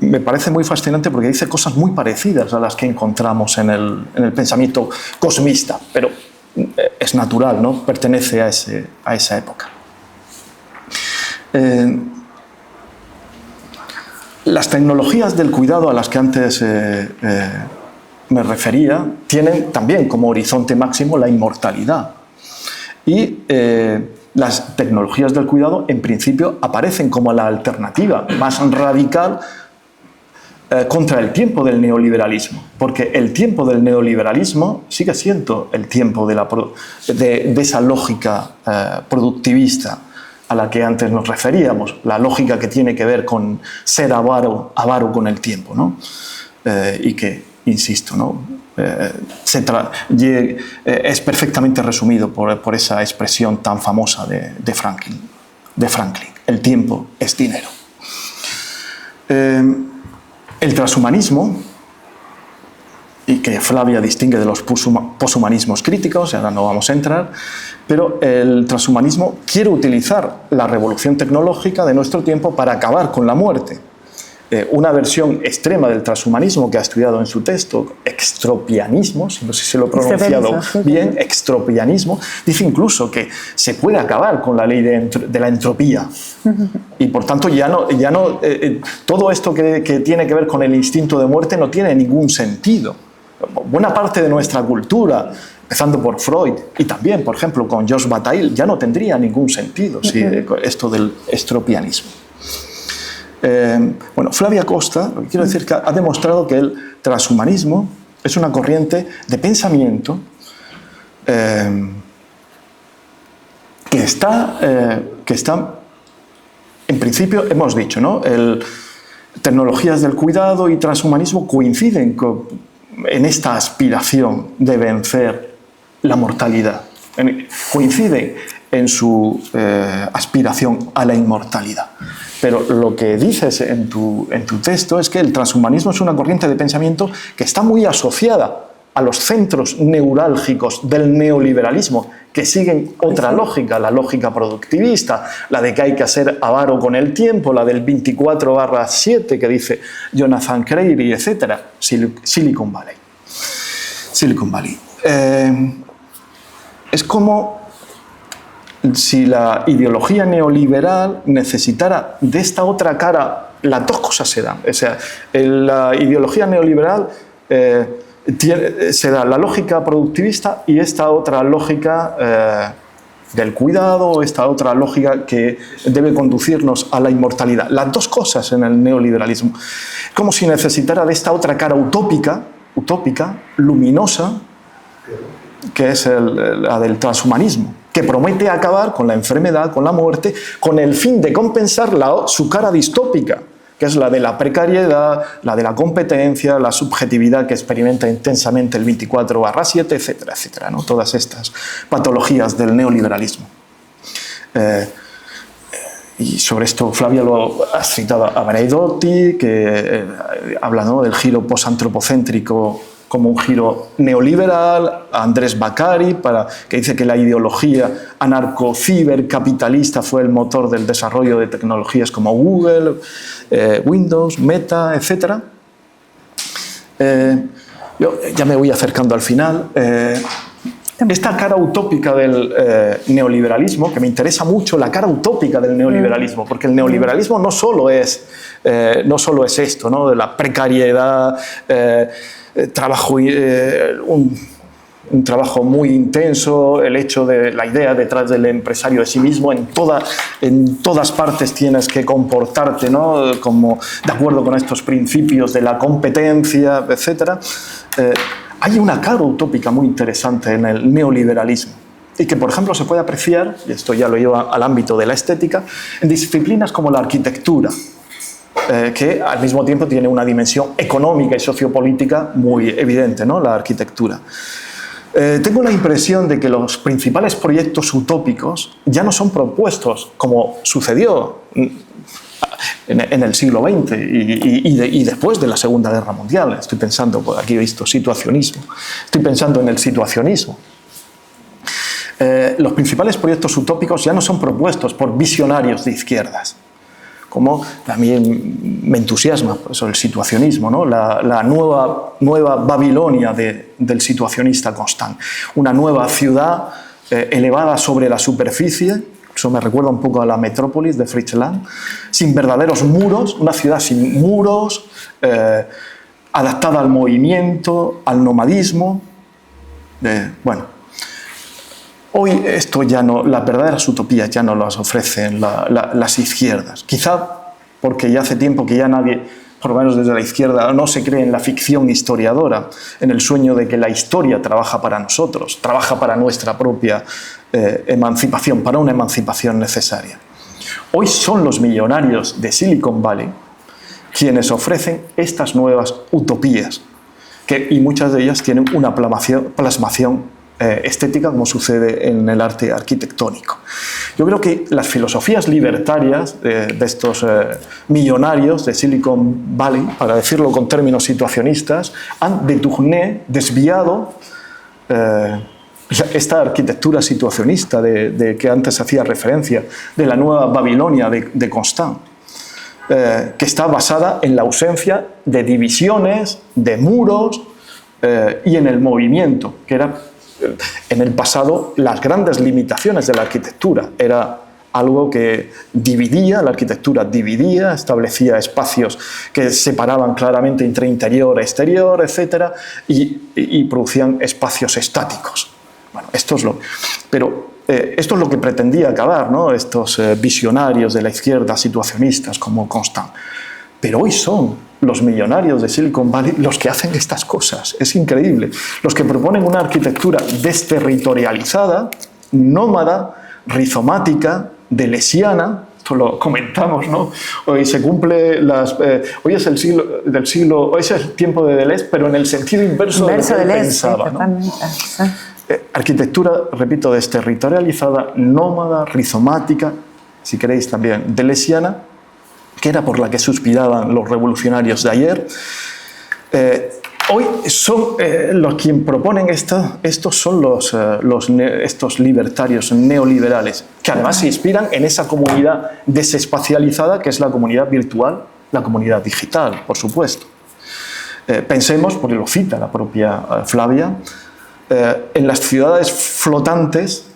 me parece muy fascinante porque dice cosas muy parecidas a las que encontramos en el pensamiento cosmista, pero es natural, ¿no? Pertenece a esa época. Las tecnologías del cuidado a las que antes me refería tienen también como horizonte máximo la inmortalidad. Y las tecnologías del cuidado, en principio, aparecen como la alternativa más radical contra el tiempo del neoliberalismo, porque el tiempo del neoliberalismo sigue siendo el tiempo de esa lógica productivista a la que antes nos referíamos, la lógica que tiene que ver con ser avaro con el tiempo, ¿no? Y que, insisto, ¿no?, es perfectamente resumido por esa expresión tan famosa de Franklin. El tiempo es dinero. El transhumanismo, y que Flavia distingue de los poshumanismos críticos, ahora no vamos a entrar, pero el transhumanismo quiere utilizar la revolución tecnológica de nuestro tiempo para acabar con la muerte. Una versión extrema del transhumanismo que ha estudiado en su texto, extropianismo, no sé si lo he pronunciado bien, extropianismo, dice incluso que se puede acabar con la ley de la entropía. Y por tanto todo esto que tiene que ver con el instinto de muerte no tiene ningún sentido. Buena parte de nuestra cultura, empezando por Freud y también, por ejemplo, con Georges Bataille, ya no tendría ningún sentido esto del extropianismo. Flavia Costa, lo que quiero decir, que ha demostrado que el transhumanismo es una corriente de pensamiento que está, en principio, hemos dicho, ¿no?, tecnologías del cuidado y transhumanismo coinciden en esta aspiración de vencer la mortalidad, coinciden en su aspiración a la inmortalidad. Pero lo que dices en tu texto es que el transhumanismo es una corriente de pensamiento que está muy asociada a los centros neurálgicos del neoliberalismo, que siguen otra lógica, la lógica productivista, la de que hay que ser avaro con el tiempo, la del 24/7 que dice Jonathan Crary, etc. Silicon Valley. Es como si la ideología neoliberal necesitara de esta otra cara. Las dos cosas se dan. O sea, la ideología neoliberal se da la lógica productivista y esta otra lógica del cuidado, esta otra lógica que debe conducirnos a la inmortalidad. Las dos cosas en el neoliberalismo. Como si necesitara de esta otra cara utópica, luminosa, que es la del transhumanismo, que promete acabar con la enfermedad, con la muerte, con el fin de compensar su cara distópica, que es la de la precariedad, la de la competencia, la subjetividad que experimenta intensamente el 24/7, etcétera, etcétera, ¿no? Todas estas patologías del neoliberalismo. y sobre esto, Flavia, lo ha citado a Benedotti, que habla, ¿no?, del giro posantropocéntrico como un giro neoliberal, a Andrés Baccari, que dice que la ideología anarco-cibercapitalista fue el motor del desarrollo de tecnologías como Google, Windows, Meta, etc. Yo ya me voy acercando al final. Esta cara utópica del neoliberalismo, que me interesa mucho, la cara utópica del neoliberalismo, porque el neoliberalismo no solo es esto, ¿no?, de la precariedad, trabajo, un trabajo muy intenso, el hecho de la idea detrás del empresario de sí mismo, en todas partes tienes que comportarte, ¿no?, como de acuerdo con estos principios de la competencia, etc. Hay una cara utópica muy interesante en el neoliberalismo y que, por ejemplo, se puede apreciar, y esto ya lo lleva al ámbito de la estética, en disciplinas como la arquitectura, que al mismo tiempo tiene una dimensión económica y sociopolítica muy evidente, ¿no?, la arquitectura. Tengo la impresión de que los principales proyectos utópicos ya no son propuestos, como sucedió en el siglo XX y después de la Segunda Guerra Mundial. Estoy pensando, pues aquí he visto situacionismo, estoy pensando en el situacionismo. Los principales proyectos utópicos ya no son propuestos por visionarios de izquierdas, como también me entusiasma pues, el situacionismo, ¿no?, la nueva Babilonia del situacionista Constant, una nueva ciudad elevada sobre la superficie. Eso me recuerda un poco a la Metrópolis de Fritz Lang, sin verdaderos muros, una ciudad sin muros, adaptada al movimiento, al nomadismo. Bueno, hoy esto ya no, las verdaderas utopías ya no las ofrecen las izquierdas. Quizá porque ya hace tiempo que ya nadie, por lo menos desde la izquierda, no se cree en la ficción historiadora, en el sueño de que la historia trabaja para nosotros, trabaja para nuestra propia emancipación, para una emancipación necesaria. Hoy son los millonarios de Silicon Valley quienes ofrecen estas nuevas utopías, y muchas de ellas tienen una plasmación estética, como sucede en el arte arquitectónico. Yo creo que las filosofías libertarias de estos millonarios de Silicon Valley, para decirlo con términos situacionistas, han desviado esta arquitectura situacionista de que antes hacía referencia, de la nueva Babilonia de Constant, que está basada en la ausencia de divisiones, de muros y en el movimiento, que era en el pasado las grandes limitaciones de la arquitectura. Era algo que dividía, la arquitectura dividía, establecía espacios que separaban claramente entre interior e exterior, etc., y producían espacios estáticos. Bueno, esto es lo que pretendía acabar, ¿no?, estos visionarios de la izquierda situacionistas como Constant. Pero hoy son los millonarios de Silicon Valley los que hacen estas cosas. Es increíble. Los que proponen una arquitectura desterritorializada, nómada, rizomática, deleuziana. Esto lo comentamos, ¿no? Hoy se cumple hoy es hoy es el tiempo de Deleuze, pero en el sentido inverso de lo que él pensaba, ¿no? Arquitectura, repito, desterritorializada, nómada, rizomática, si queréis también deleuziana, que era por la que suspiraban los revolucionarios de ayer. Hoy son los quienes proponen estos son estos libertarios neoliberales, que además se inspiran en esa comunidad desespacializada que es la comunidad virtual, la comunidad digital, por supuesto. Pensemos, porque lo cita la propia Flavia, en las ciudades flotantes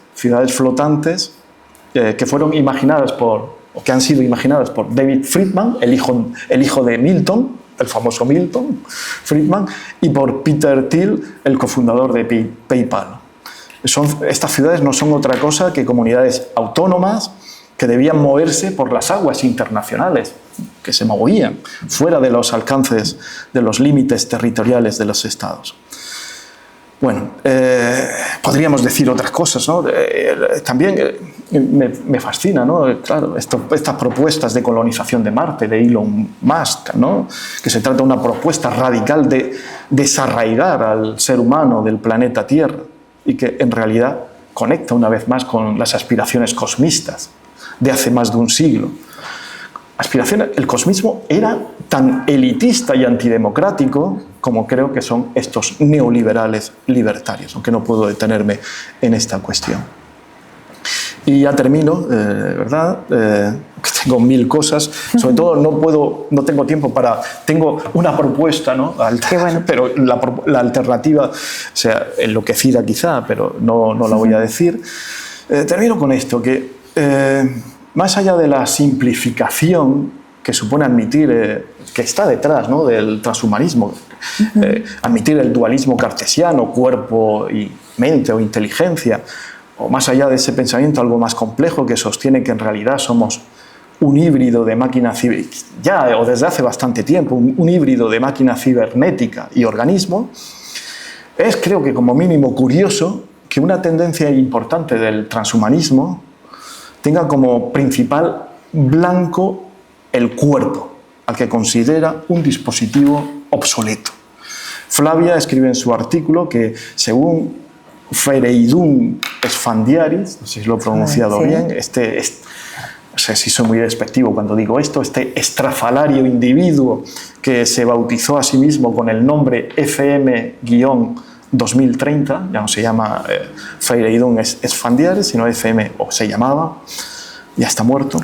que fueron imaginadas o que han sido imaginadas por David Friedman, el hijo de Milton, el famoso Milton Friedman, y por Peter Thiel, el cofundador de PayPal. Estas ciudades no son otra cosa que comunidades autónomas que debían moverse por las aguas internacionales, que se movían fuera de los alcances, de los límites territoriales de los estados. Bueno, podríamos decir otras cosas, ¿no? También me fascina, ¿no? Claro, estas propuestas de colonización de Marte, de Elon Musk, ¿no? Que se trata de una propuesta radical de desarraigar al ser humano del planeta Tierra y que en realidad conecta una vez más con las aspiraciones cosmistas de hace más de un siglo. El cosmismo era tan elitista y antidemocrático como creo que son estos neoliberales libertarios, aunque no puedo detenerme en esta cuestión. Y ya termino, ¿verdad? Que tengo mil cosas, sobre todo no tengo tiempo tengo una propuesta, ¿no? Qué bueno. Pero la alternativa, o sea, enloquecida quizá, pero no la voy a decir. Termino con esto, que más allá de la simplificación que supone admitir, que está detrás, ¿no?, del transhumanismo, admitir el dualismo cartesiano, cuerpo y mente o inteligencia, o más allá de ese pensamiento algo más complejo que sostiene que en realidad somos un híbrido de máquina ya o desde hace bastante tiempo, un híbrido de máquina cibernética y organismo, es creo que como mínimo curioso que una tendencia importante del transhumanismo tenga como principal blanco el cuerpo, al que considera un dispositivo obsoleto. Flavia escribe en su artículo que según Fereidún Esfandiaris, no sé si lo he pronunciado bien, no sé si soy muy despectivo cuando digo esto, este estrafalario individuo que se bautizó a sí mismo con el nombre FM-2030, ya no se llama Fereidún Esfandiaris, sino FM, o se llamaba, ya está muerto,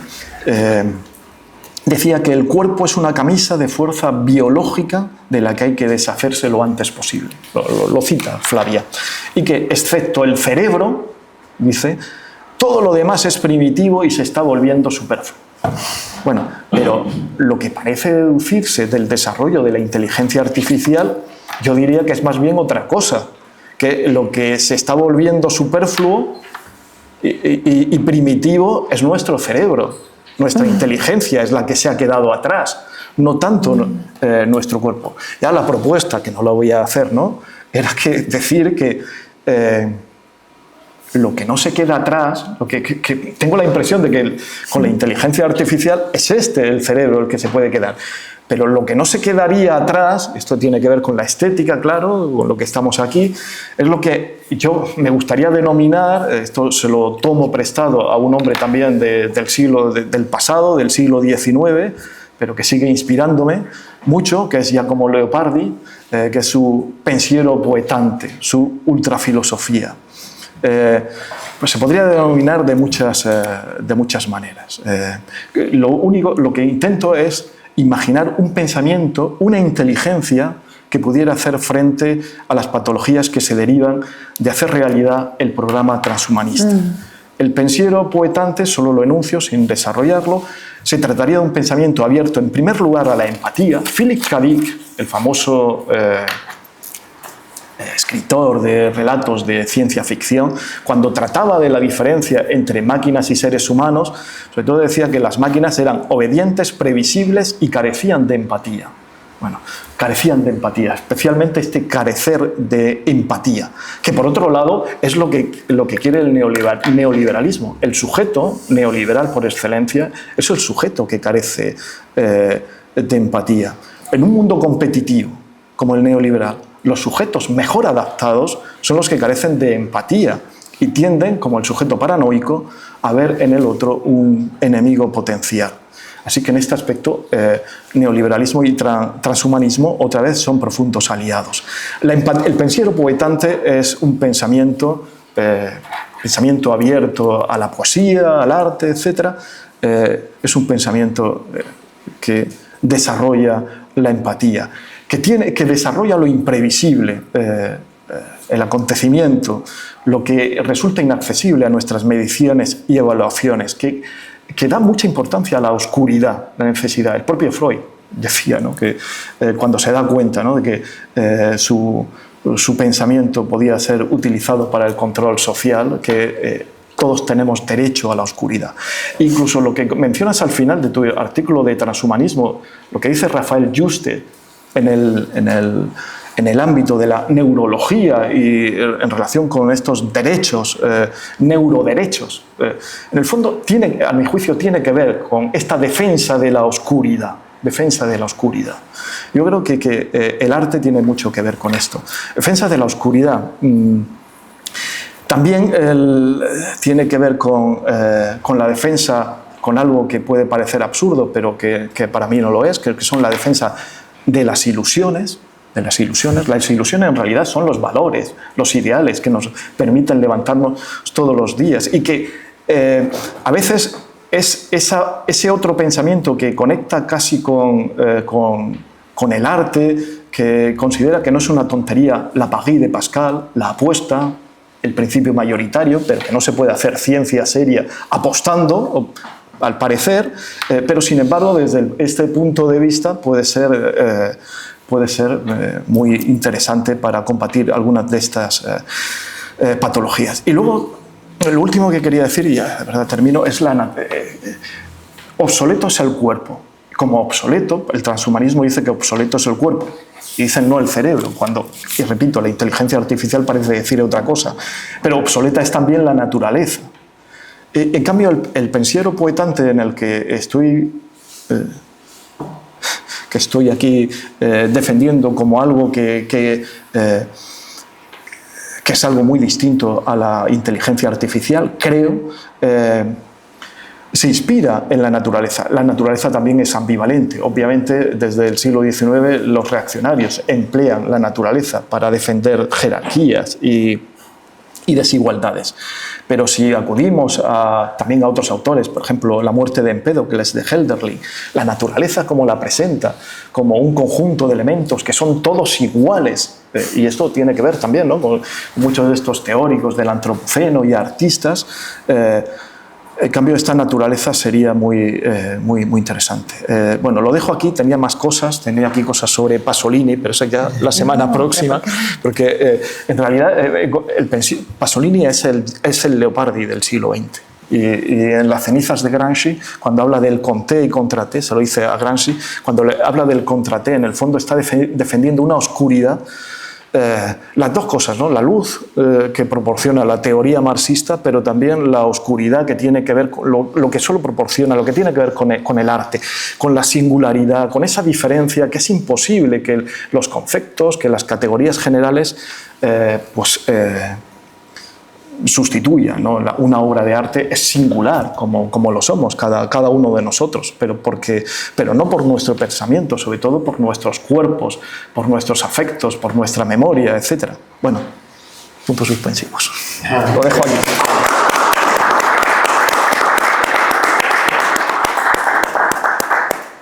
decía que el cuerpo es una camisa de fuerza biológica de la que hay que deshacerse lo antes posible. Lo cita Flavia. Y que, excepto el cerebro, dice, todo lo demás es primitivo y se está volviendo superfluo. Bueno, pero lo que parece deducirse del desarrollo de la inteligencia artificial, yo diría que es más bien otra cosa, que lo que se está volviendo superfluo y primitivo es nuestro cerebro. Nuestra inteligencia es la que se ha quedado atrás, no tanto nuestro cuerpo. Ya la propuesta, que no la voy a hacer, ¿no?, era decir que lo que no se queda atrás, que tengo la impresión de que con la inteligencia artificial es el cerebro el que se puede quedar. Pero lo que no se quedaría atrás, esto tiene que ver con la estética, claro, con lo que estamos aquí, es lo que yo me gustaría denominar, esto se lo tomo prestado a un hombre también del pasado, del siglo XIX, pero que sigue inspirándome mucho, que es Giacomo Leopardi, que es su pensiero poetante, su ultrafilosofía. Pues se podría denominar de muchas maneras. Lo que intento es imaginar un pensamiento, una inteligencia que pudiera hacer frente a las patologías que se derivan de hacer realidad el programa transhumanista. El pensiero poetante, solo lo enuncio sin desarrollarlo, se trataría de un pensamiento abierto en primer lugar a la empatía. Philip K. Dick, el famoso escritor de relatos de ciencia ficción, cuando trataba de la diferencia entre máquinas y seres humanos, sobre todo decía que las máquinas eran obedientes, previsibles y carecían de empatía. Bueno, carecían de empatía, especialmente este carecer de empatía, que por otro lado es lo que quiere el neoliberalismo. El sujeto neoliberal por excelencia es el sujeto que carece de empatía. En un mundo competitivo como el neoliberal, los sujetos mejor adaptados son los que carecen de empatía y tienden, como el sujeto paranoico, a ver en el otro un enemigo potencial. Así que en este aspecto, neoliberalismo y transhumanismo otra vez son profundos aliados. El pensiero poetante es un pensamiento abierto a la poesía, al arte, etc. Es un pensamiento que desarrolla la empatía, que desarrolla lo imprevisible, el acontecimiento, lo que resulta inaccesible a nuestras mediciones y evaluaciones, que da mucha importancia a la oscuridad, la necesidad. El propio Freud decía, ¿no?, que cuando se da cuenta, ¿no?, de que su pensamiento podía ser utilizado para el control social, que todos tenemos derecho a la oscuridad. Incluso lo que mencionas al final de tu artículo de transhumanismo, lo que dice Rafael Juste en el ámbito de la neurología y en relación con estos derechos, neuroderechos, en el fondo, a mi juicio, tiene que ver con esta defensa de la oscuridad. Yo creo que el arte tiene mucho que ver con esto. Defensa de la oscuridad. También tiene que ver con la defensa con algo que puede parecer absurdo, pero que para mí no lo es, que son la defensa de las ilusiones. Las ilusiones en realidad son los valores, los ideales que nos permiten levantarnos todos los días y que a veces es ese otro pensamiento que conecta casi con el arte, que considera que no es una tontería la pari de Pascal, la apuesta, el principio mayoritario, pero que no se puede hacer ciencia seria apostando, al parecer, pero sin embargo desde este punto de vista puede ser muy interesante para combatir algunas de estas patologías. Y luego, lo último que quería decir, y ya de verdad termino, es obsoleto es el cuerpo. Como obsoleto, el transhumanismo dice que obsoleto es el cuerpo, y dicen no el cerebro, cuando, y repito, la inteligencia artificial parece decir otra cosa, pero obsoleta es también la naturaleza. En cambio, el pensiero poetante en el que estoy aquí defendiendo como algo que es algo muy distinto a la inteligencia artificial, creo, se inspira en la naturaleza. La naturaleza también es ambivalente. Obviamente, desde el siglo XIX, los reaccionarios emplean la naturaleza para defender jerarquías y desigualdades. Pero si acudimos también a otros autores, por ejemplo, La muerte de Empédocles, de Hölderlin, la naturaleza como la presenta, como un conjunto de elementos que son todos iguales, y esto tiene que ver también, ¿no?, con muchos de estos teóricos del antropoceno y artistas. En cambio, esta naturaleza sería muy interesante. Bueno, lo dejo aquí, tenía más cosas, tenía aquí cosas sobre Pasolini, pero eso ya la semana próxima, porque en realidad Pasolini es el Leopardi del siglo XX. Y en Las cenizas de Gramsci, cuando habla del conté y contraté, se lo dice a Gramsci, cuando habla del contraté, en el fondo está defendiendo una oscuridad. Las dos cosas, ¿no? La luz que proporciona la teoría marxista, pero también la oscuridad que tiene que ver con lo que solo proporciona, lo que tiene que ver con el arte, con la singularidad, con esa diferencia que es imposible que los conceptos, que las categorías generales sustituyan, ¿no? Una obra de arte es singular, como lo somos cada uno de nosotros, pero no por nuestro pensamiento, sobre todo por nuestros cuerpos, por nuestros afectos, por nuestra memoria, etc. Bueno, puntos suspensivos. Lo dejo aquí.